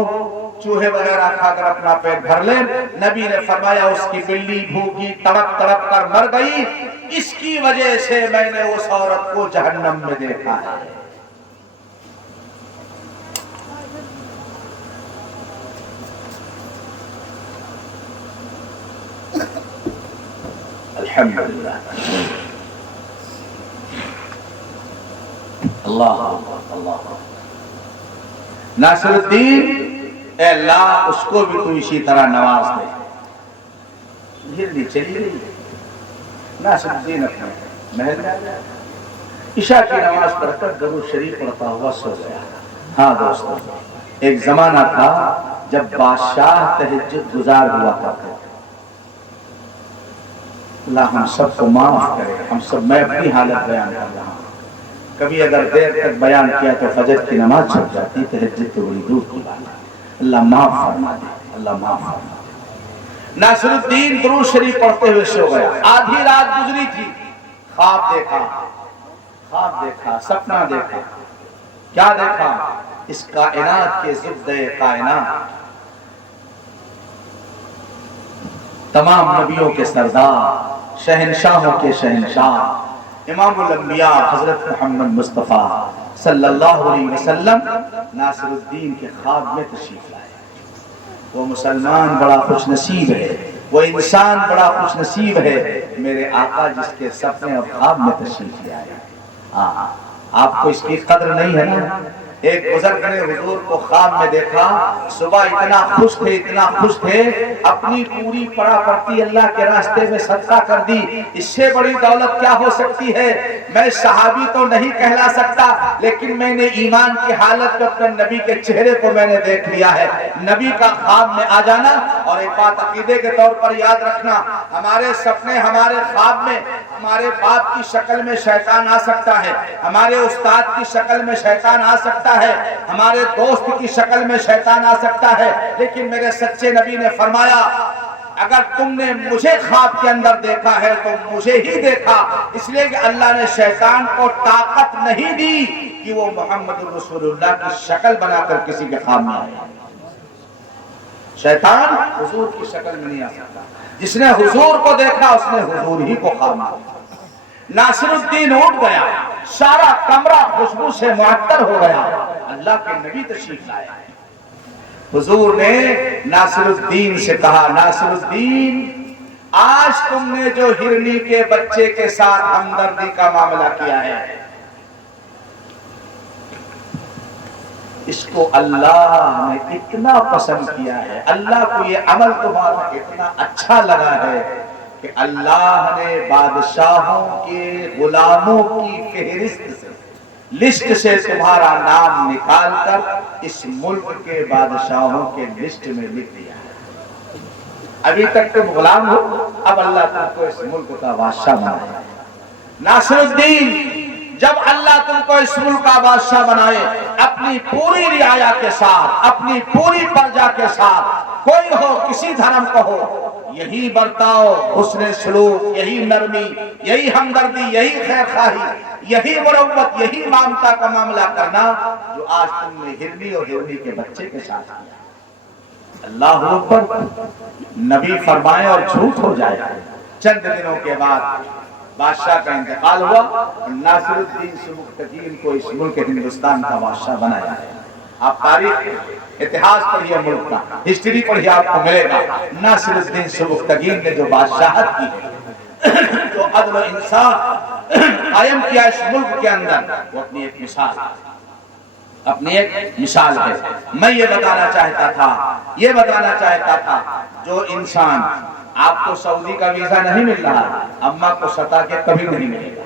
چوہے وغیرہ کھا کر اپنا پیٹ بھر لے. نبی نے فرمایا اس کی بلی بھوکی تڑپ تڑپ کر مر گئی، اس کی وجہ سے میں نے اس عورت کو جہنم میں دیکھا ہے. الحمدللہ. اللہ اللہ. ناصر الدین، اے اللہ اس کو بھی تو اسی طرح نواز دے. ہرنی چلی گئی. ناصر الدین اپنے محل میں آیا، عشاء کی نماز پڑھ کر درود شریف پڑھتا ہوا سو گیا. ہاں دوستو، ایک زمانہ تھا جب بادشاہ تہجد گزار ہوا کرتے تھے. اللہ ہم سب کو معاف کرے. ہم سب، میں اپنی حالت بیان کر رہا ہوں. کبھی اگر دیر تک بیان کیا تو فجر کی نماز چھوٹ جاتی، تہجد تو بڑی دور کی بات ہے. اللہ معاف فرما دے، اللہ معاف فرما دے. ناصر الدین درود شریف پڑھتے ہوئے سو گیا. آدھی رات گزری تھی، خواب دیکھا، سپنا دیکھا. کیا دیکھا؟ اس کائنات کے زبدہ کائنات، تمام نبیوں کے سردار، شہنشاہوں کے شہنشاہ، امام الانبیاء حضرت محمد مصطفیٰ صلی اللہ علیہ وسلم ناصر الدین کے خواب میں تشریف لائے. وہ مسلمان بڑا خوش نصیب ہے، وہ انسان بڑا خوش نصیب ہے، میرے آقا جس کے سپنے اور خواب میں تشریف لے آئے. آپ کو اس کی قدر نہیں ہے نا. ایک بزرگ نے حضور کو خواب میں دیکھا، صبح اتنا خوش تھے، اپنی پوری پڑا پڑتی اللہ کے راستے میں صدقہ کر دی. اس سے بڑی دولت کیا ہو سکتی ہے؟ میں صحابی تو نہیں کہلا سکتا، لیکن میں نے ایمان کی حالت میں اپنے نبی کے چہرے کو میں نے دیکھ لیا ہے. نبی کا خواب میں آ جانا. اور ایک بات عقیدے کے طور پر یاد رکھنا، ہمارے سپنے، ہمارے خواب میں ہمارے باپ کی شکل میں شیطان آ سکتا ہے، ہمارے استاد کی شکل میں شیطان آ سکتا ہے، ہمارے دوست کی شکل میں شیطان آ سکتا ہے، لیکن میرے سچے نبی نے فرمایا اگر تم نے مجھے خواب کے اندر دیکھا ہے تو مجھے ہی دیکھا. اس لیے کہ اللہ نے شیطان کو طاقت نہیں دی کہ وہ محمد رسول اللہ کی شکل بنا کر کسی کے خواب میں آئے. شیطان حضور کی شکل میں نہیں آ سکتا. جس نے حضور کو دیکھا اس نے حضور ہی کو خواب میں. ناصر الدین اٹھ گیا، سارا کمرہ خوشبو سے معطر ہو گیا. اللہ کے نبی تشریف لائے. حضور نے ناصر الدین سے کہا، ناصر الدین آج تم نے جو ہرنی کے بچے کے ساتھ ہمدردی کا معاملہ کیا ہے، اس کو اللہ نے اتنا پسند کیا ہے، اللہ کو یہ عمل تمہارا اتنا اچھا لگا ہے کہ اللہ نے بادشاہوں کے غلاموں کی فہرست سے، لسٹ سے تمہارا نام نکال کر اس ملک کے بادشاہوں کے لسٹ میں لکھ دیا ہے. ابھی تک تم غلام ہو، اب اللہ تم کو اس ملک کا بادشاہ بنائے. ناصر الدین جب اللہ تم کو اس ملک کا بادشاہ بنائے، اپنی پوری رعایا کے ساتھ، اپنی پوری پرجا کے ساتھ، کوئی ہو کسی دھرم کا ہو، یہی برتاؤ، حسن سلوک، یہی نرمی، یہی ہمدردی، یہی خیر خواہی، یہی مروت، یہی مامتا کا معاملہ کرنا جو آج تم نے ہرنی اور ہرنی کے بچے کے ساتھ کیا. اللہ اکبر. نبی فرمائے اور جھوٹ ہو جائے. چند دنوں کے بعد بادشاہ کا انتقال ہوا اور ناصر الدین سبکتگین کو اس ملک ہندوستان کا بادشاہ بنایا ہے. آپ تاریخ اتہاس پڑھیے، ملک کا ہسٹری پڑھیے، آپ کو ملے گا ناصر الدین سبکتگین نے جو بادشاہت کی ہے، جو عدل و انصاف قائم کیا اس ملک کے اندر، وہ اپنی ایک مثال ہے. میں یہ بتانا چاہتا تھا جو انسان، آپ کو سعودی کا ویزا نہیں مل رہا، اماں کو ستا کے کبھی نہیں ملے گا،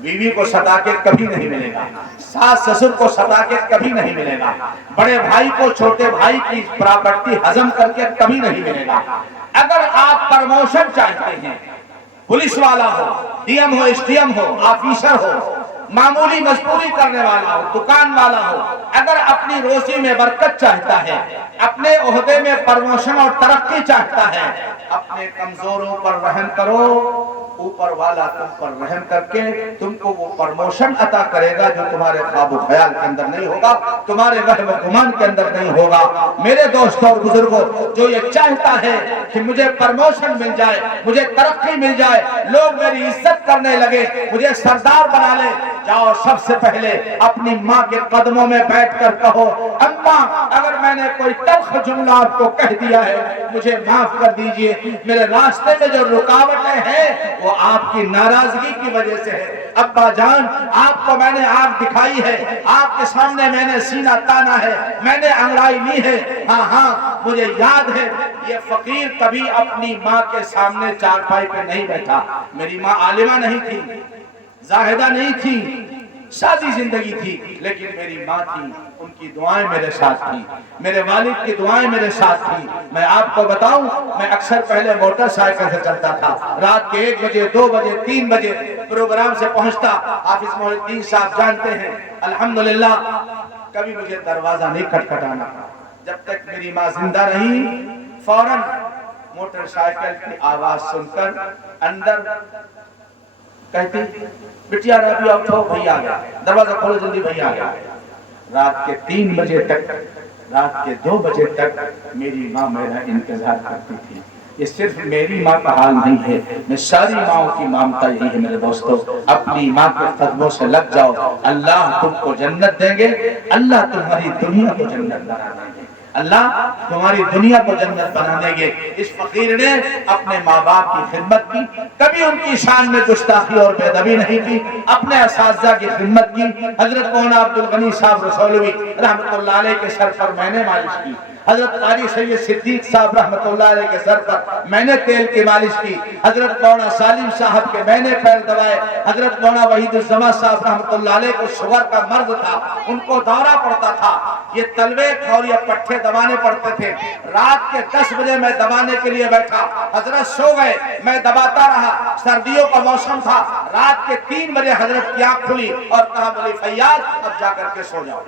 بیوی کو ستا کے کبھی نہیں ملے گا، ساس سسر کو ستا کے کبھی نہیں ملے گا، بڑے بھائی کو چھوٹے بھائی کی پراپرٹی ہضم کر کے کبھی نہیں ملے گا. اگر آپ پرموشن چاہتے ہیں، پولیس والا ہو، ڈی ایم ہو، ایس ڈی ایم ہو، آفیسر ہو، معمولی مزدوری کرنے والا ہو، دکان والا ہو، اگر اپنی روزی میں برکت چاہتا ہے اپنے عہدے میں پروموشن اور ترقی چاہتا ہے، اپنے کمزوروں پر رحم کرو، اوپر والا تم پر رحم کر کے تم کو وہ پروموشن عطا کرے گا جو تمہارے خواب و خیال کے اندر نہیں ہوگا، تمہارے وہم و گمان کے اندر نہیں ہوگا۔ میرے دوستوں اور بزرگوں، جو یہ چاہتا ہے کہ مجھے پروموشن مل جائے، مجھے ترقی مل جائے، لوگ میری عزت کرنے لگے، مجھے سردار بنا لے، جاؤ سب سے پہلے اپنی ماں کے قدموں میں بیٹھ کر کہو، اماں اگر میں نے کوئی تلخ جملہ آپ کو کہہ دیا ہے مجھے معاف کر دیجئے، میرے راستے میں جو رکاوٹیں ہیں وہ آپ کی ناراضگی کی وجہ سے ہے۔ ابا جان، آپ کو میں نے آنکھ دکھائی ہے، آپ کے سامنے میں نے سینہ تانا ہے، میں نے انگڑائی لی ہے، ہاں مجھے یاد ہے یہ فقیر کبھی اپنی ماں کے سامنے چارپائی پہ نہیں بیٹھا۔ میری ماں عالمہ نہیں تھی، زاہدہ نہیں تھی، شادی زندگی تھی، لیکن میری ماں تھی، ان کی دعائیں میرے ساتھ تھی، میرے والد کی دعائیں میرے ساتھ تھی۔ میں آپ کو بتاؤں، میں اکثر پہلے موٹر سائیکل سے چلتا تھا، رات کے 1 بجے 2 بجے 3 بجے پروگرام سے پہنچتا۔ حافظ محی الدین صاحب جانتے ہیں الحمدللہ کبھی مجھے دروازہ نہیں کھٹکھٹانا، جب تک میری ماں زندہ رہی فوراً موٹر سائیکل کی آواز سن کر اندر کہتی بٹیا رابعہ اٹھو بھئی آ گیا، دروازہ کھولو جلدی بھئی آ گیا۔ رات کے 3 بجے تک، رات کے 2 بجے تک میری ماں میرا انتظار کرتی تھی۔ یہ صرف میری ماں کا حال نہیں ہے، میں ساری ماں کی مامتا یہی ہے۔ میرے دوستو، اپنی ماں کے قدموں سے لگ جاؤ، اللہ تم کو جنت دیں گے، اللہ تمہاری دنیا کو جنت بنا دیں گے، اللہ تمہاری دنیا کو جنت بنا دیں گے۔ اس فقیر نے اپنے ماں باپ کی خدمت کی، کبھی ان کی شان میں گستاخی اور بے ادبی نہیں کی، اپنے اساتذہ کی خدمت کی۔ حضرت مولانا عبدالغنی صاحب رسولوی رحمۃ اللہ علیہ کے سر پر میں نے مالش کی، حضرت قاری سید صدیق صاحب رحمۃ اللہ علیہ کے سر پر میں نے تیل کی مالش کی، حضرت مولانا سالم صاحب کے میں نے پیر دبائے، حضرت مولانا وحید الزما صاحب رحمۃ اللہ علیہ کو شوگر کا مرض تھا، ان کو دورہ پڑتا تھا، یہ تلوے کھوریہ پٹھے دبانے پڑتے تھے۔ رات کے 10 بجے میں دبانے کے لیے بیٹھا، حضرت سو گئے، میں دباتا رہا، سردیوں کا موسم تھا، رات کے 3 بجے حضرت کی آنکھ کھلی اور کہا بولی فیاض اب جا کر کے سو جاؤ۔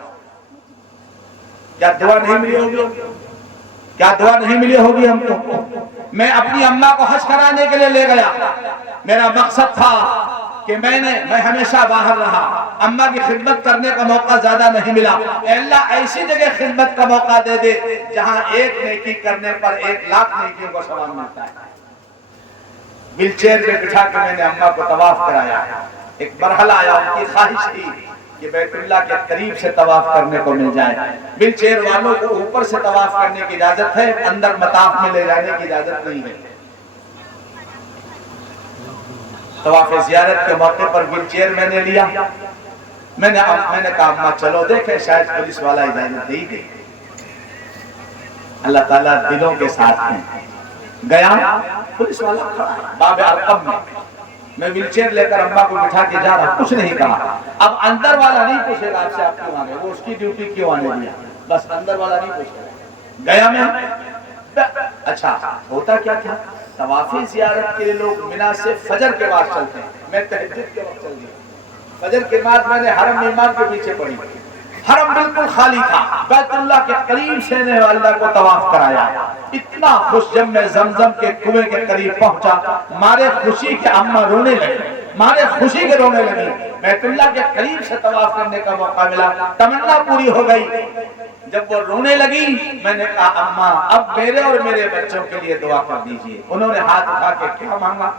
کیا دعا نہیں ملی ہوگی؟ کیا دعا نہیں ملی ہوگی ہم کو؟ میں اپنی اماں کو حج کرانے کے لیے لے گیا، میرا مقصد تھا کہ میں ہمیشہ باہر رہا، اماں کی خدمت کرنے کا موقع زیادہ نہیں ملا۔ اے اللہ ایسی جگہ خدمت کا موقع دے دے جہاں 1 نیکی کرنے پر 1 لاکھ نیکیوں کا ثواب ملتا ہے۔ ویل چیئر میں بٹھا کے میں نے اماں کو طواف کرایا۔ ایک مرحلہ آیا، ان کی خواہش تھی کہ بیت اللہ کے قریب سے طواف کرنے کو مل جائے۔ ویل چیئر والوں کو اوپر سے طواف کرنے کی اجازت ہے، اندر مطاف میں لے جانے کی اجازت نہیں ہے۔ طواف زیارت کے موقع پر ویل چیئر میں نے لیا، میں نے کہا اماں چلو دیکھیں شاید پولیس والا اجازت دے ہی دے۔ اللہ تعالیٰ دلوں کے ساتھ ہیں۔ گیا پولیس والا کھڑا ہے باب ارقم میں ویل چیئر لے کر اماں کو بٹھا کے جا رہا، کچھ نہیں کہا۔ اب اندر والا نہیں پوچھے گا آپ سے آپ کیوں آ گئے، وہ اس کی ڈیوٹی کیوں آنے دیا، بس اندر والا نہیں پوچھے گا۔ گیا میں، اچھا ہوتا کیا تھا، طواف زیارت کے لوگ منا سے فجر کے بعد چلتے ہیں، میں تہجد کے وقت چل دیا۔ فجر کے بعد میں نے حرم امام کے پیچھے پڑھی، حرم بالکل خالی تھا، بیت اللہ کے قریب سے نے اللہ کو طواف کرایا۔ اتنا خوش جب میں زمزم کے کنویں کے قریب پہنچا، مارے خوشی کے اماں رونے لگی، مارے خوشی کے رونے لگی۔ بیت اللہ کے قریب سے طواف کرنے کا موقع ملا، تمنا پوری ہو گئی۔ جب وہ رونے لگی میں نے کہا اماں اب میرے اور میرے بچوں کے لیے دعا کر دیجئے۔ انہوں نے ہاتھ اٹھا کے کیا مانگا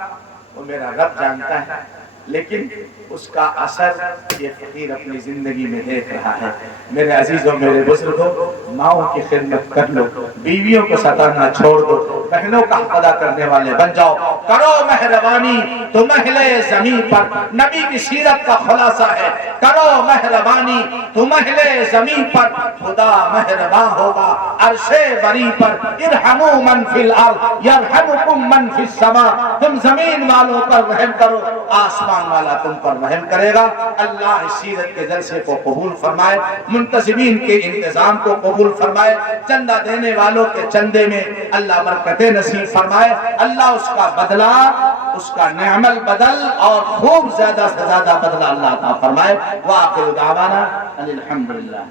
وہ میرا رب جانتا ہے، لیکن اس کا اثر یہ فقیر اپنی زندگی میں دیکھ رہا ہے۔ میرے عزیزوں، میرے بزرگوں، ماؤں کی خدمت کر لو، بیویوں کو ستانا چھوڑ دو، بہنوں کا حق ادا کرنے والے بن جاؤ، کرو مہربانی تو محلے زمین پر، نبی کی سیرت کا خلاصہ ہے، کرو مہربانی تو محلے زمین پر، خدا مہرباں ہوگا عرش بری پر، ارحموا من فی الارض یرحمکم من فی السماء، تم زمین والوں پر رحم کرو آسمان والا تم پر رحم کرے گا۔ اللہ اس سیرت کے جلسے کو قبول فرمائے، منتظمین کے انتظام کو قبول فرمائے، چندہ دینے والوں کے چندے میں اللہ برکتیں نصیب فرمائے، اللہ اس کا بدلہ، اس کا نعم البدل اور خوب زیادہ سے زیادہ بدلہ اللہ عطا فرمائے۔ وآخر دعوانا الحمدللہ۔